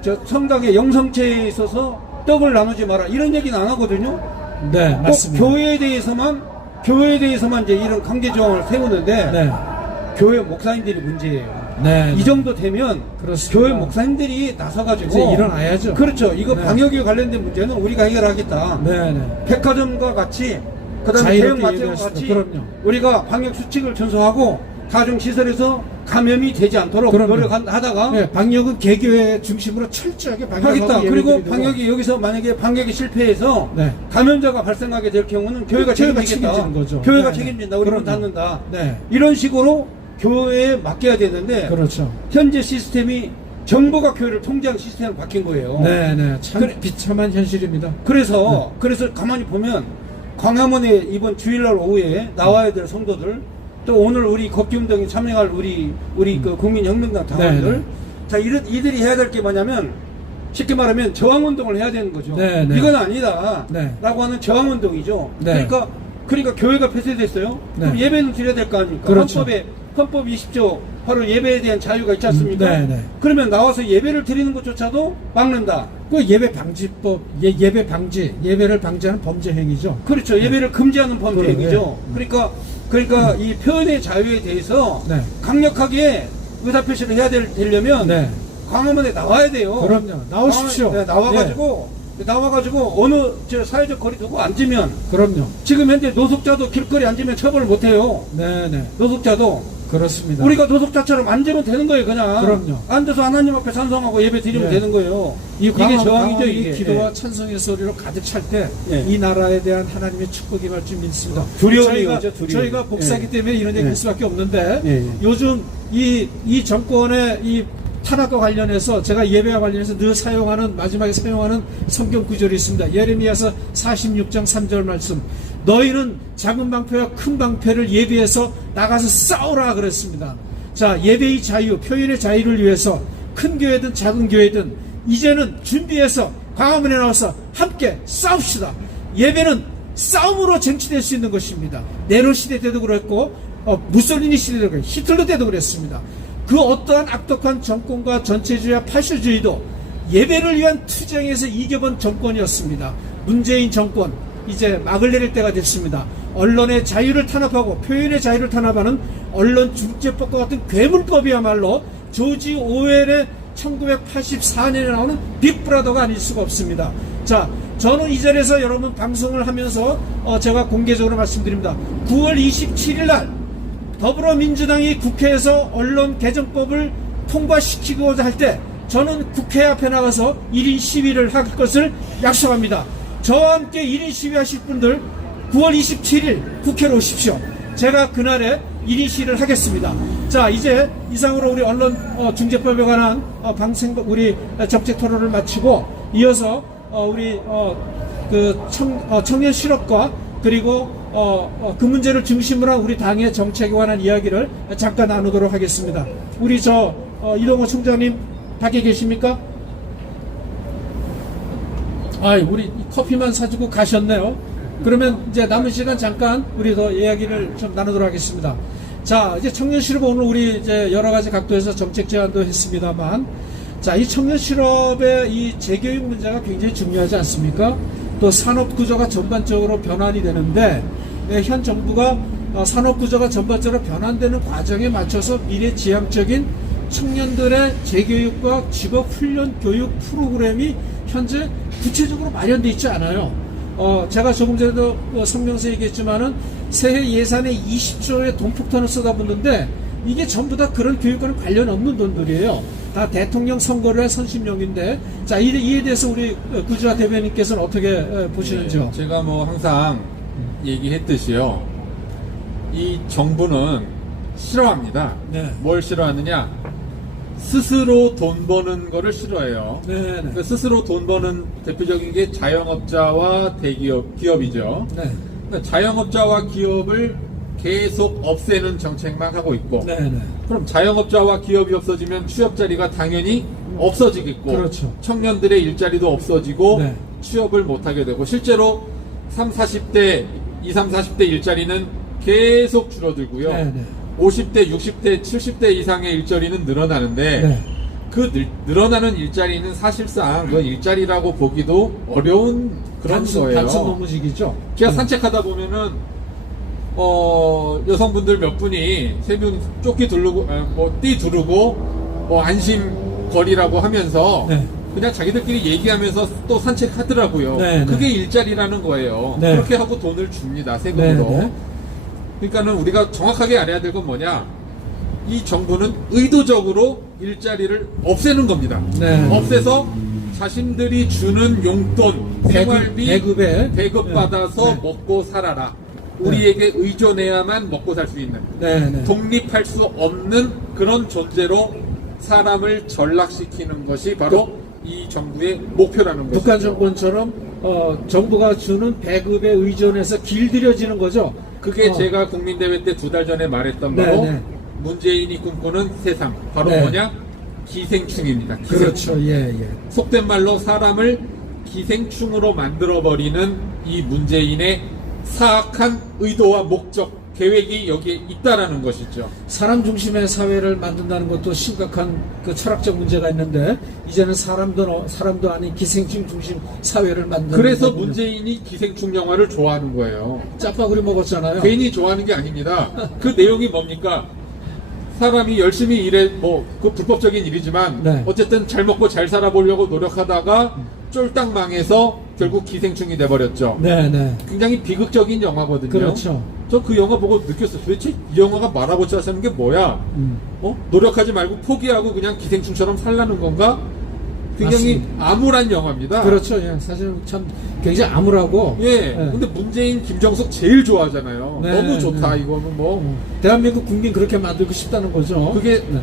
저 성당의 영성체에 있어서 떡을 나누지 마라. 이런 얘기는 안 하거든요. 네, 꼭 맞습니다. 교회에 대해서만 이제 이런 강제 조항을 세우는데 네. 교회 목사님들이 문제예요. 네. 이 정도 되면 그렇습니다. 교회 목사님들이 나서가지고 이제 일어나야죠. 그렇죠. 이거 네. 방역에 관련된 문제는 우리가 해결하겠다. 네, 네. 백화점과 같이 그다음에 자유롭게 대형마트와 얘기하시죠. 같이 그럼요. 우리가 방역 수칙을 준수하고 다중시설에서 감염이 되지 않도록 그럼요. 노력하다가 네, 방역은 개교회 중심으로 철저하게 방역하고 하겠다. 그리고 예배드리고. 방역이 여기서 만약에 방역이 실패해서 네. 감염자가 발생하게 될 경우는 교회가 교회가 책임지겠다. 책임지는 거죠. 교회가 네, 책임진다. 네. 우리 문 그럼요. 닫는다. 네. 이런 식으로 교회에 맡겨야 되는데 그렇죠. 현재 시스템이 정부가 교회를 통제하는 시스템으로 바뀐 거예요. 네, 네. 참 그래- 비참한 현실입니다. 그래서 가만히 보면 광화문에 이번 주일날 오후에 나와야 될 성도들 또 오늘 우리 걷기운동에 참여할 우리 그 국민혁명당 당원들 네, 네. 자 이들이 해야 될 게 뭐냐면 쉽게 말하면 저항운동을 해야 되는 거죠. 네, 네. 이건 아니다 네. 라고 하는 저항운동이죠. 네. 그러니까 교회가 폐쇄됐어요. 네. 그럼 예배는 드려야 될 거 아닙니까? 그렇죠. 헌법 20조 바로 예배에 대한 자유가 있지 않습니까? 네, 네. 그러면 나와서 예배를 드리는 것조차도 막는다. 그 예배 방지법, 예배 방지, 예배를 방지하는 범죄 행위죠. 그렇죠. 예배를 금지하는 범죄 그래, 행위죠. 그러니까 이 표현의 자유에 대해서 네. 강력하게 의사표시를 해야 되려면 네. 광화문에 나와야 돼요. 그럼요. 나오십시오. 네, 나와가지고 어느 사회적 거리 두고 앉으면 그럼요. 지금 현재 노숙자도 길거리 앉으면 처벌을 못해요. 네, 네. 노숙자도 그렇습니다. 우리가 노숙자처럼 앉으면 되는 거예요. 그냥 그럼요. 앉아서 하나님 앞에 찬송하고 예배 드리면 네. 되는 거예요. 이 이게 저항이죠. 이 이게 기도와 예. 찬송의 소리로 가득 찰 때 이 예. 나라에 대한 하나님의 축복이 임할 줄 믿습니다. 두려움이 저희가, 오죠, 두려움. 저희가 복사기 예. 때문에 이런 얘기할 예. 수밖에 없는데 예. 요즘 이 정권의 이 탄압과 관련해서 제가 예배와 관련해서 늘 마지막에 사용하는 성경 구절이 있습니다. 예레미야서 46장 3절 말씀. 너희는 작은 방패와 큰 방패를 예비해서 나가서 싸우라 그랬습니다. 자, 예배의 자유, 표현의 자유를 위해서 큰 교회든 작은 교회든 이제는 준비해서 광화문에 나와서 함께 싸웁시다. 예배는 싸움으로 쟁취될 수 있는 것입니다. 네로 시대 때도 그랬고 무솔리니 시대 때도 그랬고 히틀러 때도 그랬습니다. 그 어떠한 악독한 정권과 전체주의와 파쇼주의도 예배를 위한 투쟁에서 이겨본 정권이었습니다. 문재인 정권 이제 막을 내릴 때가 됐습니다. 언론의 자유를 탄압하고 표현의 자유를 탄압하는 언론중재법과 같은 괴물법이야말로 조지 오웰의 1984년에 나오는 빅브라더가 아닐 수가 없습니다. 자, 저는 이 자리에서 여러분 방송을 하면서 제가 공개적으로 말씀드립니다. 9월 27일 날 더불어민주당이 국회에서 언론 개정법을 통과시키고자 할 때 저는 국회 앞에 나가서 1인 시위를 할 것을 약속합니다. 저와 함께 1인 시위 하실 분들 9월 27일 국회로 오십시오. 제가 그날에 1인 시위를 하겠습니다. 자, 이제 이상으로 우리 언론 중재법에 관한 우리 정책 토론을 마치고 이어서 우리 청년 실업과 그리고 그 문제를 중심으로 한 우리 당의 정책에 관한 이야기를 잠깐 나누도록 하겠습니다. 우리 이동호 총장님 밖에 계십니까? 우리 커피만 사주고 가셨네요. 그러면 이제 남은 시간 잠깐 우리 더 이야기를 좀 나누도록 하겠습니다. 자, 이제 청년 실업 오늘 우리 이제 여러 가지 각도에서 정책 제안도 했습니다만, 자, 이 청년 실업의 이 재교육 문제가 굉장히 중요하지 않습니까? 또 산업 구조가 전반적으로 변환이 되는데, 현 정부가 산업 구조가 전반적으로 변환되는 과정에 맞춰서 미래지향적인 청년들의 재교육과 직업훈련 교육 프로그램이 현재 구체적으로 마련되어 있지 않아요. 제가 조금 전에도 성명서에 얘기했지만은 새해 예산에 20조의 돈폭탄을 쏟아붓는데 이게 전부 다 그런 교육과는 관련 없는 돈들이에요. 다 대통령 선거를 할 선심용인데, 자, 이에 대해서 우리 구주아 대변인께서는 어떻게 보시는지요? 제가 뭐 항상 얘기했듯이요. 이 정부는 싫어합니다. 네. 뭘 싫어하느냐? 스스로 돈 버는 거를 싫어해요. 네. 그러니까 스스로 돈 버는 대표적인 게 자영업자와 기업이죠. 네. 그러니까 자영업자와 기업을 계속 없애는 정책만 하고 있고, 네. 그럼 자영업자와 기업이 없어지면 취업 자리가 당연히 없어지겠고, 그렇죠. 청년들의 일자리도 없어지고, 네. 취업을 못하게 되고, 실제로 20, 40대 일자리는 계속 줄어들고요. 네. 50대, 60대, 70대 이상의 일자리는 늘어나는데, 네. 그 늘어나는 일자리는 사실상 그건 일자리라고 보기도 어려운 그런 거예요. 단순 노무직이죠. 제가 산책하다 보면은 여성분들 몇 분이 세 분 조끼 두르고 띠 두르고 안심 거리라고 하면서 네. 그냥 자기들끼리 얘기하면서 또 산책하더라고요. 네, 그게 네. 일자리라는 거예요. 네. 그렇게 하고 돈을 줍니다, 세금으로. 네, 네. 그러니까는 우리가 정확하게 알아야 될 건 뭐냐? 이 정부는 의도적으로 일자리를 없애는 겁니다. 네. 없애서 자신들이 주는 용돈, 생활비, 배급 받아서 네. 먹고 살아라. 우리에게 의존해야만 먹고 살 수 있는, 네. 독립할 수 없는 그런 존재로 사람을 전락시키는 것이 바로 이 정부의 목표라는 것이죠. 북한 정권처럼 정부가 주는 배급에 의존해서 길들여지는 거죠. 그게 제가 국민대회 때 2달 전에 말했던 네, 바로 네. 문재인이 꿈꾸는 세상. 바로 네. 뭐냐? 기생충입니다. 기생충. 그렇죠. 예. 속된 말로 사람을 기생충으로 만들어버리는 이 문재인의 사악한 의도와 목적, 계획이 여기에 있다라는 것이죠. 사람 중심의 사회를 만든다는 것도 심각한 그 철학적 문제가 있는데, 이제는 사람도 아닌 기생충 중심 사회를 만드는 그래서 거군요. 문재인이 기생충 영화를 좋아하는 거예요. 짜파구리 먹었잖아요. 괜히 좋아하는 게 아닙니다. 그 내용이 뭡니까? 사람이 열심히 일해, 그 불법적인 일이지만, 네. 어쨌든 잘 먹고 잘 살아보려고 노력하다가 쫄딱 망해서 결국 기생충이 돼버렸죠. 네. 굉장히 비극적인 영화거든요. 그렇죠. 저 그 영화 보고 느꼈어요. 도대체 이 영화가 말하고자 하는 게 뭐야? 노력하지 말고 포기하고 그냥 기생충처럼 살라는 건가? 굉장히 맞습니다. 암울한 영화입니다. 그렇죠. 예. 사실 참 굉장히 암울하고. 예. 근데 문재인, 김정숙 제일 좋아하잖아요. 네, 너무 좋다. 네. 이거는 뭐. 대한민국 국민 그렇게 만들고 싶다는 거죠. 그게 네.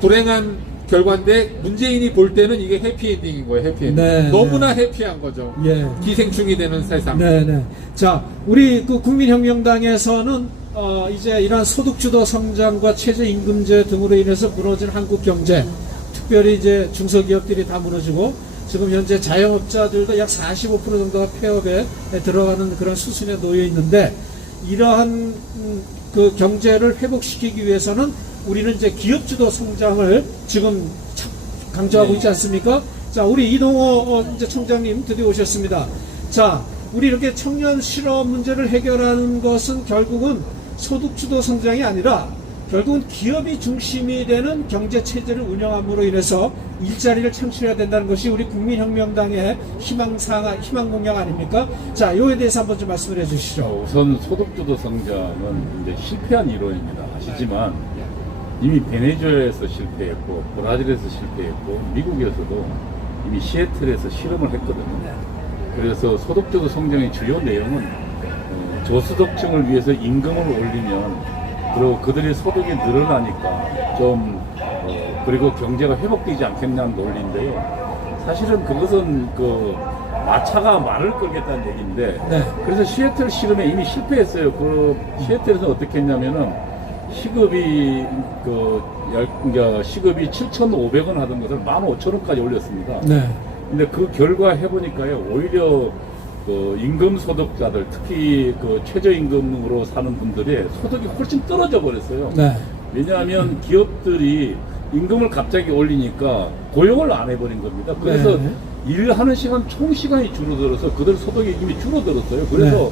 불행한 결과인데 문재인이 볼 때는 이게 해피엔딩인 거예요. 해피엔딩. 네, 너무나 해피한 거죠. 예. 기생충이 되는 세상. 네. 자, 우리 그 국민혁명당에서는 이제 이러한 소득주도 성장과 최저임금제 등으로 인해서 무너진 한국 경제, 특별히 이제 중소기업들이 다 무너지고 지금 현재 자영업자들도 약 45% 정도가 폐업에 들어가는 그런 수순에 놓여 있는데, 이러한 그 경제를 회복시키기 위해서는 우리는 이제 기업주도 성장을 지금 강조하고 있지 않습니까? 자, 우리 이동호 이제 총장님 드디어 오셨습니다. 자, 우리 이렇게 청년 실업 문제를 해결하는 것은 결국은 소득주도 성장이 아니라 결국은 기업이 중심이 되는 경제 체제를 운영함으로 인해서 일자리를 창출해야 된다는 것이 우리 국민혁명당의 희망 공약 아닙니까? 자, 이에 대해서 한번 좀 말씀을 해주시죠. 우선 소득주도 성장은 이제 실패한 이론입니다. 아시지만 이미 베네수엘에서 실패했고, 브라질에서 실패했고, 미국에서도 이미 시애틀에서 실험을 했거든요. 그래서 소득주도 성장의 주요 내용은 저소득층을 위해서 임금을 올리면, 그리고 그들의 소득이 늘어나니까 그리고 경제가 회복되지 않겠냐는 논리인데요. 사실은 그것은 그 마차가 말을 끌겠다는 얘기인데 네. 그래서 시애틀 실험에 이미 실패했어요. 그 시애틀에서 어떻게 했냐면은 시급이 시급이 7,500원 하던 것을 15,000원까지 올렸습니다. 네. 근데 그 결과 해보니까요, 오히려 그 임금 소득자들, 특히 그 최저임금으로 사는 분들의 소득이 훨씬 떨어져 버렸어요. 네. 왜냐하면 기업들이 임금을 갑자기 올리니까 고용을 안 해버린 겁니다. 그래서 네. 일하는 시간, 총 시간이 줄어들어서 그들 소득이 이미 줄어들었어요. 그래서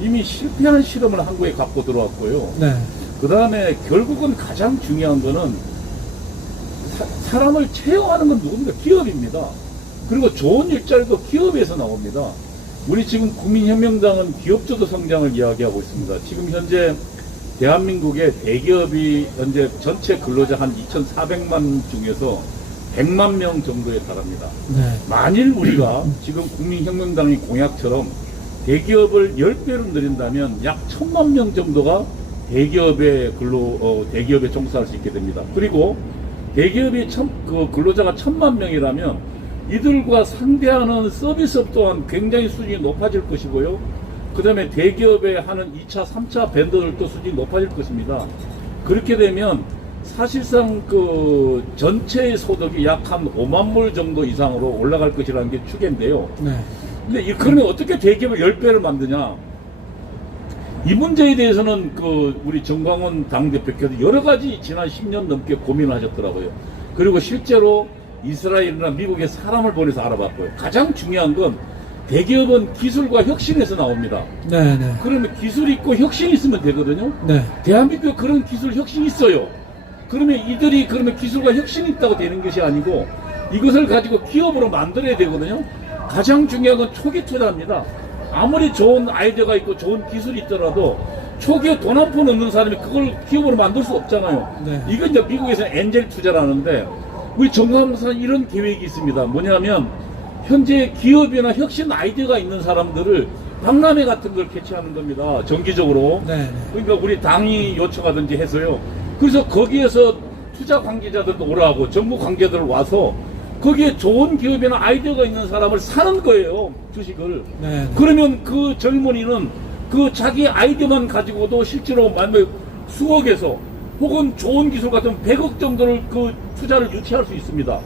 이미 실패한 실험을 한국에 갖고 들어왔고요. 네. 그 다음에 결국은 가장 중요한 거는 사람을 채용하는 건 누굽니까? 기업입니다. 그리고 좋은 일자리도 기업에서 나옵니다. 우리 지금 국민혁명당은 기업주도 성장을 이야기하고 있습니다. 지금 현재 대한민국의 대기업이 현재 전체 근로자 한 2,400만 중에서 100만 명 정도에 달합니다. 네. 만일 우리가 지금 국민혁명당의 공약처럼 대기업을 10배로 늘린다면 약 1,000만 명 정도가 대기업에 대기업에 종사할 수 있게 됩니다. 그리고 대기업이 근로자가 1,000만 명이라면 이들과 상대하는 서비스업 또한 굉장히 수준이 높아질 것이고요. 그 다음에 대기업에 하는 2차, 3차 벤더들도 수준이 높아질 것입니다. 그렇게 되면 사실상 그 전체의 소득이 약 한 5만 불 정도 이상으로 올라갈 것이라는 게 추계인데요. 네. 근데 그러면 어떻게 대기업을 10배를 만드냐? 이 문제에 대해서는 우리 정광훈 당대표께서 여러 가지 지난 10년 넘게 고민을 하셨더라고요. 그리고 실제로 이스라엘이나 미국에 사람을 보내서 알아봤고요. 가장 중요한 건 대기업은 기술과 혁신에서 나옵니다. 네. 네. 그러면 기술이 있고 혁신이 있으면 되거든요. 네. 대한민국에 그런 기술 혁신이 있어요. 그러면 이들이 그러면 기술과 혁신이 있다고 되는 것이 아니고 이것을 가지고 기업으로 만들어야 되거든요. 가장 중요한 건 초기 투자입니다. 아무리 좋은 아이디어가 있고 좋은 기술이 있더라도 초기에 돈 한 푼 넣는 사람이 그걸 기업으로 만들 수 없잖아요. 네. 이건 이제 미국에서 엔젤 투자라는데 우리 정감사는 이런 계획이 있습니다. 뭐냐면 현재 기업이나 혁신 아이디어가 있는 사람들을 박람회 같은 걸 개최하는 겁니다. 정기적으로. 네. 그러니까 우리 당이 요청하든지 해서요. 그래서 거기에서 투자 관계자들도 오라고 정부 관계들 와서 거기에 좋은 기업이나 아이디어가 있는 사람을 사는 거예요. 주식을. 네. 그러면 그 젊은이는 그 자기 아이디어만 가지고도 실제로 만약 수억에서 혹은 좋은 기술 같은 100억 정도를 그 투자를 유치할 수 있습니다.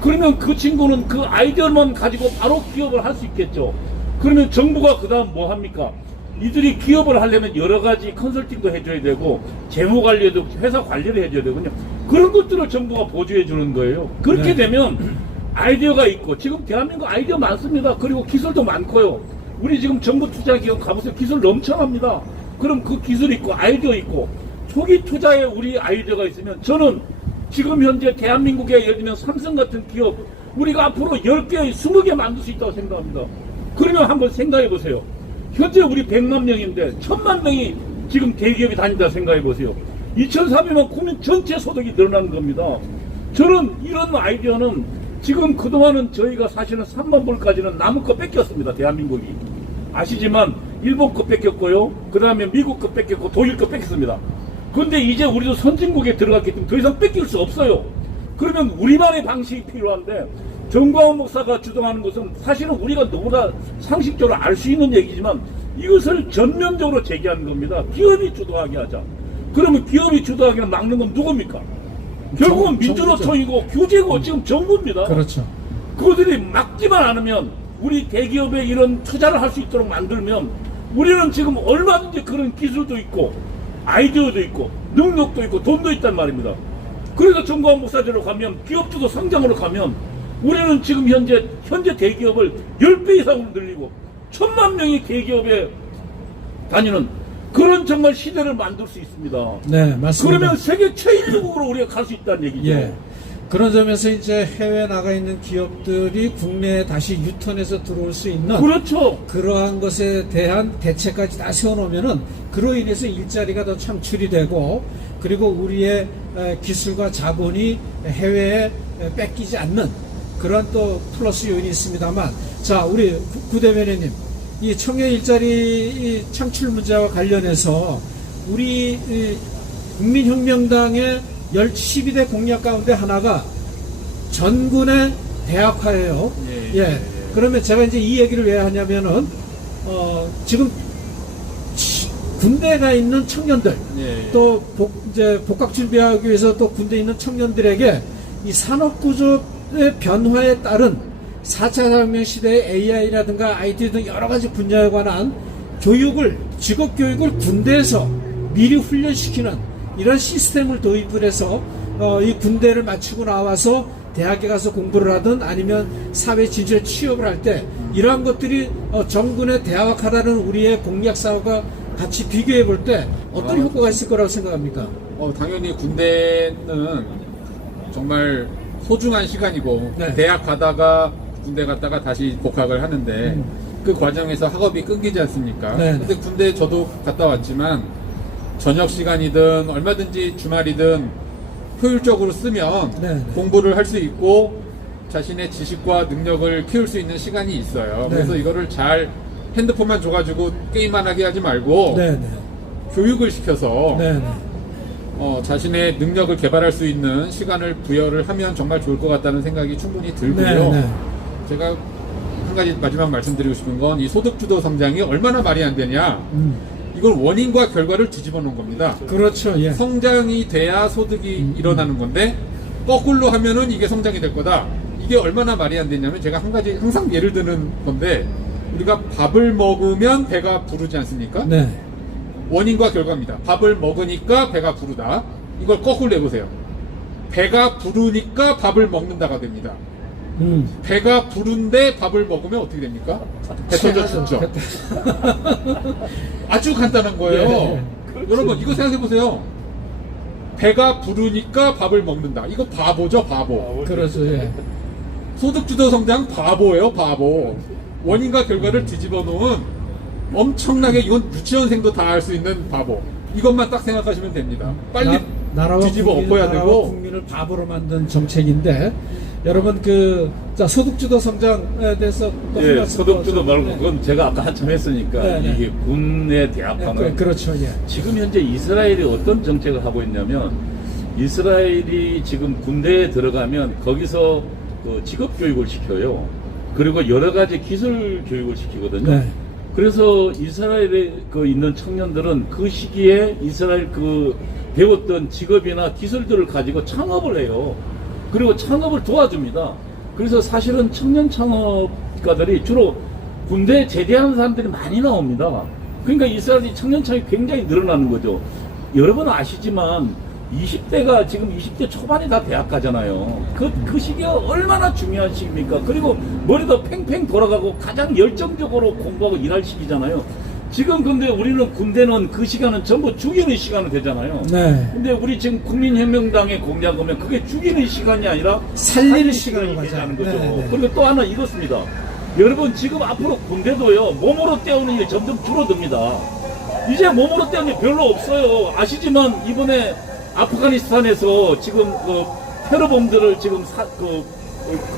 그러면 그 친구는 그 아이디어만 가지고 바로 기업을 할 수 있겠죠. 그러면 정부가 그 다음 뭐 합니까? 이들이 기업을 하려면 여러 가지 컨설팅도 해줘야 되고 재무 관리도 회사 관리를 해줘야 되거든요. 그런 것들을 정부가 보조해 주는 거예요. 그렇게 네. 되면 아이디어가 있고 지금 대한민국 아이디어 많습니다. 그리고 기술도 많고요. 우리 지금 정부 투자 기업 가보세요. 기술 넘쳐납니다. 그럼 그 기술 있고 아이디어 있고 초기 투자에 우리 아이디어가 있으면 저는 지금 현재 대한민국에 예를 들면 삼성 같은 기업 우리가 앞으로 10개, 20개 만들 수 있다고 생각합니다. 그러면 한번 생각해 보세요. 현재 우리 100만 명인데 1000만 명이 지금 대기업이 다닌다 생각해 보세요. 2,400만 국민 전체 소득이 늘어나는 겁니다. 저는 이런 아이디어는 지금 그동안은 저희가 사실은 3만 불까지는 남은 거 뺏겼습니다. 대한민국이. 아시지만 일본 거 뺏겼고요. 그 다음에 미국 거 뺏겼고 독일 거 뺏겼습니다. 그런데 이제 우리도 선진국에 들어갔기 때문에 더 이상 뺏길 수 없어요. 그러면 우리만의 방식이 필요한데 정광훈 목사가 주장하는 것은 사실은 우리가 너무나 상식적으로 알 수 있는 얘기지만 이것을 전면적으로 제기하는 겁니다. 기업이 주도하게 하자. 그러면 기업이 주도하기는 막는 건 누굽니까? 결국은 민주노총이고 규제고 지금 정부입니다. 그렇죠. 그들이 막지만 않으면 우리 대기업에 이런 투자를 할 수 있도록 만들면 우리는 지금 얼마든지 그런 기술도 있고 아이디어도 있고 능력도 있고 돈도 있단 말입니다. 그래서 정광훈 목사대로 가면 기업주도 성장으로 가면 우리는 지금 현재 대기업을 10배 이상으로 늘리고 1,000만 명이 대기업에 다니는 그런 정말 시대를 만들 수 있습니다. 네, 맞습니다. 그러면 세계 최일국으로 우리가 갈 수 있다는 얘기죠. 예. 그런 점에서 이제 해외에 나가 있는 기업들이 국내에 다시 유턴해서 들어올 수 있는 그렇죠. 그러한 것에 대한 대책까지 다 세워놓으면은 그로 인해서 일자리가 더 창출이 되고 그리고 우리의 기술과 자본이 해외에 뺏기지 않는 그런 또 플러스 요인이 있습니다만 자 우리 구 대변인님 이 청년 일자리 창출 문제와 관련해서 우리 국민혁명당의 12대 공약 가운데 하나가 전군의 대학화예요. 예. 그러면 제가 이제 이 얘기를 왜 하냐면은 지금 군대가 있는 청년들 또 이제 복학 준비하기 위해서 또 군대에 있는 청년들에게 이 산업 구조의 변화에 따른 4차 산업혁명 시대의 AI라든가 IT 등 여러 가지 분야에 관한 교육을, 직업 교육을 군대에서 미리 훈련시키는 이런 시스템을 도입을 해서 이 군대를 마치고 나와서 대학에 가서 공부를 하든 아니면 사회 진출에 취업을 할 때 이러한 것들이 정군의 대학화라는 우리의 공약 사업과 같이 비교해 볼 때 어떤 효과가 있을 거라고 생각합니까? 당연히 군대는 정말 소중한 시간이고 네. 대학 가다가 군대 갔다가 다시 복학을 하는데 그 과정에서 학업이 끊기지 않습니까? 네. 근데 군대 저도 갔다 왔지만 저녁 시간이든 얼마든지 주말이든 효율적으로 쓰면 네. 공부를 할 수 있고 자신의 지식과 능력을 키울 수 있는 시간이 있어요. 네. 그래서 이거를 잘 핸드폰만 줘가지고 게임만 하게 하지 말고 네네. 교육을 시켜서 네네. 자신의 능력을 개발할 수 있는 시간을 부여를 하면 정말 좋을 것 같다는 생각이 충분히 들고요. 네네. 제가 한 가지 마지막 말씀드리고 싶은 건 이 소득주도 성장이 얼마나 말이 안 되냐. 이걸 원인과 결과를 뒤집어 놓은 겁니다. 그렇죠. 예. 성장이 돼야 소득이 일어나는 건데 거꾸로 하면은 이게 성장이 될 거다. 이게 얼마나 말이 안 되냐면 제가 한 가지 항상 예를 드는 건데 우리가 밥을 먹으면 배가 부르지 않습니까? 네. 원인과 결과입니다. 밥을 먹으니까 배가 부르다. 이걸 거꾸로 해보세요. 배가 부르니까 밥을 먹는다가 됩니다. 배가 부른데 밥을 먹으면 어떻게 됩니까? 배 터져 죽죠. 아주 간단한 거예요. 예. 여러분 이거 생각해보세요. 배가 부르니까 밥을 먹는다. 이거 바보죠, 바보. 그렇죠. 예. 소득주도 성장 바보예요, 바보. 원인과 결과를 뒤집어 놓은 엄청나게 이건 유치원생도 다 할 수 있는 바보. 이것만 딱 생각하시면 됩니다. 빨리 나라와 뒤집어 국민, 엎어야 나라와 되고. 국민을 바보로 만든 정책인데 여러분 자 소득주도 성장에 대해서 또 예, 말씀 소득주도 더 말고 네. 그건 제가 아까 한참 했으니까 네, 네. 이게 군의 대학화는 그렇죠. 예. 지금 현재 이스라엘이 어떤 정책을 하고 있냐면 이스라엘이 지금 군대에 들어가면 거기서 그 직업 교육을 시켜요. 그리고 여러 가지 기술 교육을 시키거든요. 네. 그래서 이스라엘에 있는 청년들은 그 시기에 이스라엘 배웠던 직업이나 기술들을 가지고 창업을 해요. 그리고 창업을 도와줍니다. 그래서 사실은 청년 창업가들이 주로 군대에 제대하는 사람들이 많이 나옵니다. 그러니까 이스라엘이 청년 창업이 굉장히 늘어나는 거죠. 여러분 아시지만 20대가 지금 20대 초반이 다 대학 가잖아요. 그 시기가 얼마나 중요한 시기입니까? 그리고 머리도 팽팽 돌아가고 가장 열정적으로 공부하고 일할 시기잖아요. 지금 근데 우리는 군대는 그 시간은 전부 죽이는 시간이 되잖아요. 네. 근데 우리 지금 국민혁명당의 공약 보면 그게 죽이는 시간이 아니라 살리는 시간으로 가자. 되자는 거죠. 네, 네. 그리고 또 하나 이것입니다. 여러분 지금 앞으로 군대도요 몸으로 때우는 게 점점 줄어듭니다. 이제 몸으로 때우는 게 별로 없어요. 아시지만 이번에 아프가니스탄에서 지금 테러범들을 지금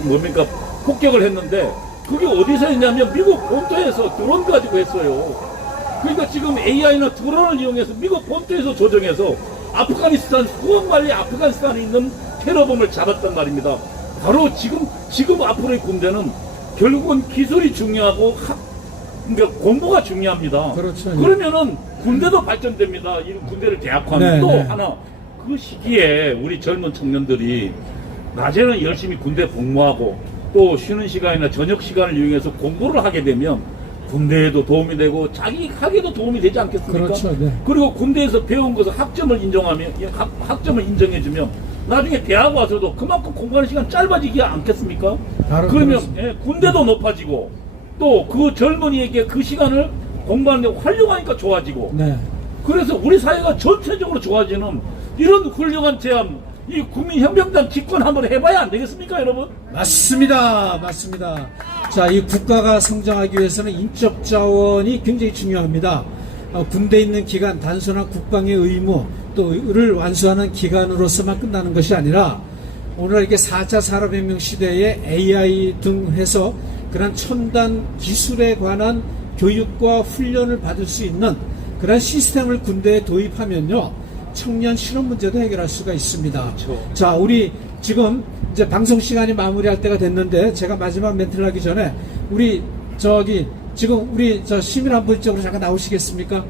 뭡니까 폭격을 했는데 그게 어디서 했냐면 미국 본토에서 드론 가지고 했어요. 그러니까 지금 AI나 드론을 이용해서 미국 본토에서 조정해서 아프가니스탄 수억 마리 아프가니스탄에 있는 테러범을 잡았단 말입니다. 바로 지금 앞으로의 군대는 결국은 기술이 중요하고 그러니까 공부가 중요합니다. 그렇죠. 그러면은 군대도 발전됩니다. 이 군대를 대학화하면 네, 또 네. 하나 그 시기에 우리 젊은 청년들이 낮에는 열심히 군대 복무하고 또 쉬는 시간이나 저녁 시간을 이용해서 공부를 하게 되면 군대에도 도움이 되고 자기 학에도 도움이 되지 않겠습니까? 그렇죠. 네. 그리고 군대에서 배운 것을 학점을 인정해주면 나중에 대학 와서도 그만큼 공부하는 시간 짧아지지 않겠습니까? 그러면 그렇습니다. 예, 군대도 높아지고 또 그 젊은이에게 그 시간을 공부하는 데 활용하니까 좋아지고 네. 그래서 우리 사회가 전체적으로 좋아지는 이런 훌륭한 제안 이 국민혁명당 집권 한번 해봐야 안 되겠습니까 여러분? 맞습니다. 맞습니다. 자, 이 국가가 성장하기 위해서는 인적 자원이 굉장히 중요합니다. 군대에 있는 기간, 단순한 국방의 의무 또를 완수하는 기간으로서만 끝나는 것이 아니라 오늘 이렇게 4차 산업혁명 시대에 AI 등 해서 그런 첨단 기술에 관한 교육과 훈련을 받을 수 있는 그런 시스템을 군대에 도입하면요 청년 실업 문제도 해결할 수가 있습니다. 그렇죠. 자, 우리 지금 이제 방송 시간이 마무리할 때가 됐는데 제가 마지막 멘트를 하기 전에 우리 지금 우리 시민 한 분 쪽으로 잠깐 나오시겠습니까?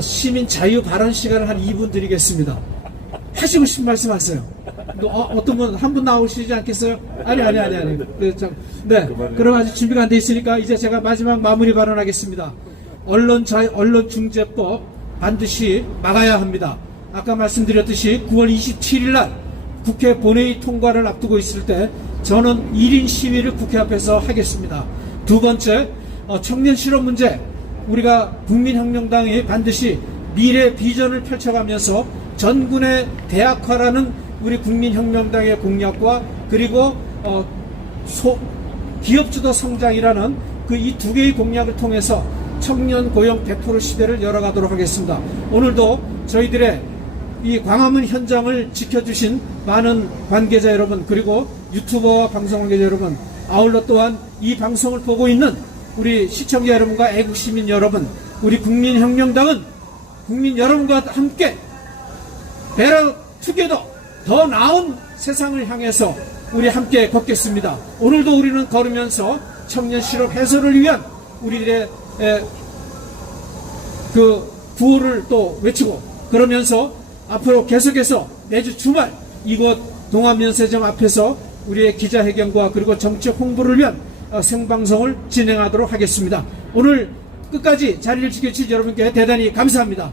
시민 자유 발언 시간을 한 2분 드리겠습니다. 하시고 싶은 말씀 하세요. 어떤 분 한 분 나오시지 않겠어요? 아니. 네, 그럼 아직 준비가 안 돼 있으니까 이제 제가 마지막 마무리 발언하겠습니다. 언론중재법 반드시 막아야 합니다. 아까 말씀드렸듯이 9월 27일 날 국회 본회의 통과를 앞두고 있을 때 저는 1인 시위를 국회 앞에서 하겠습니다. 두 번째, 청년 실업 문제, 우리가 국민혁명당이 반드시 미래 비전을 펼쳐가면서 전군의 대학화라는 우리 국민혁명당의 공약과 그리고 기업주도 성장이라는 그 이 두 개의 공약을 통해서 청년 고용 100% 시대를 열어가도록 하겠습니다. 오늘도 저희들의 이 광화문 현장을 지켜주신 많은 관계자 여러분, 그리고 유튜버와 방송 관계자 여러분, 아울러 또한 이 방송을 보고 있는 우리 시청자 여러분과 애국시민 여러분, 우리 국민혁명당은 국민 여러분과 함께 베러 투게더 더 나은 세상을 향해서 우리 함께 걷겠습니다. 오늘도 우리는 걸으면서 청년 실업 해소를 위한 우리들의 그 구호를 또 외치고, 그러면서 앞으로 계속해서 매주 주말 이곳 동암면세점 앞에서 우리의 기자회견과 그리고 정책 홍보를 위한 생방송을 진행하도록 하겠습니다. 오늘 끝까지 자리를 지켜주신 여러분께 대단히 감사합니다.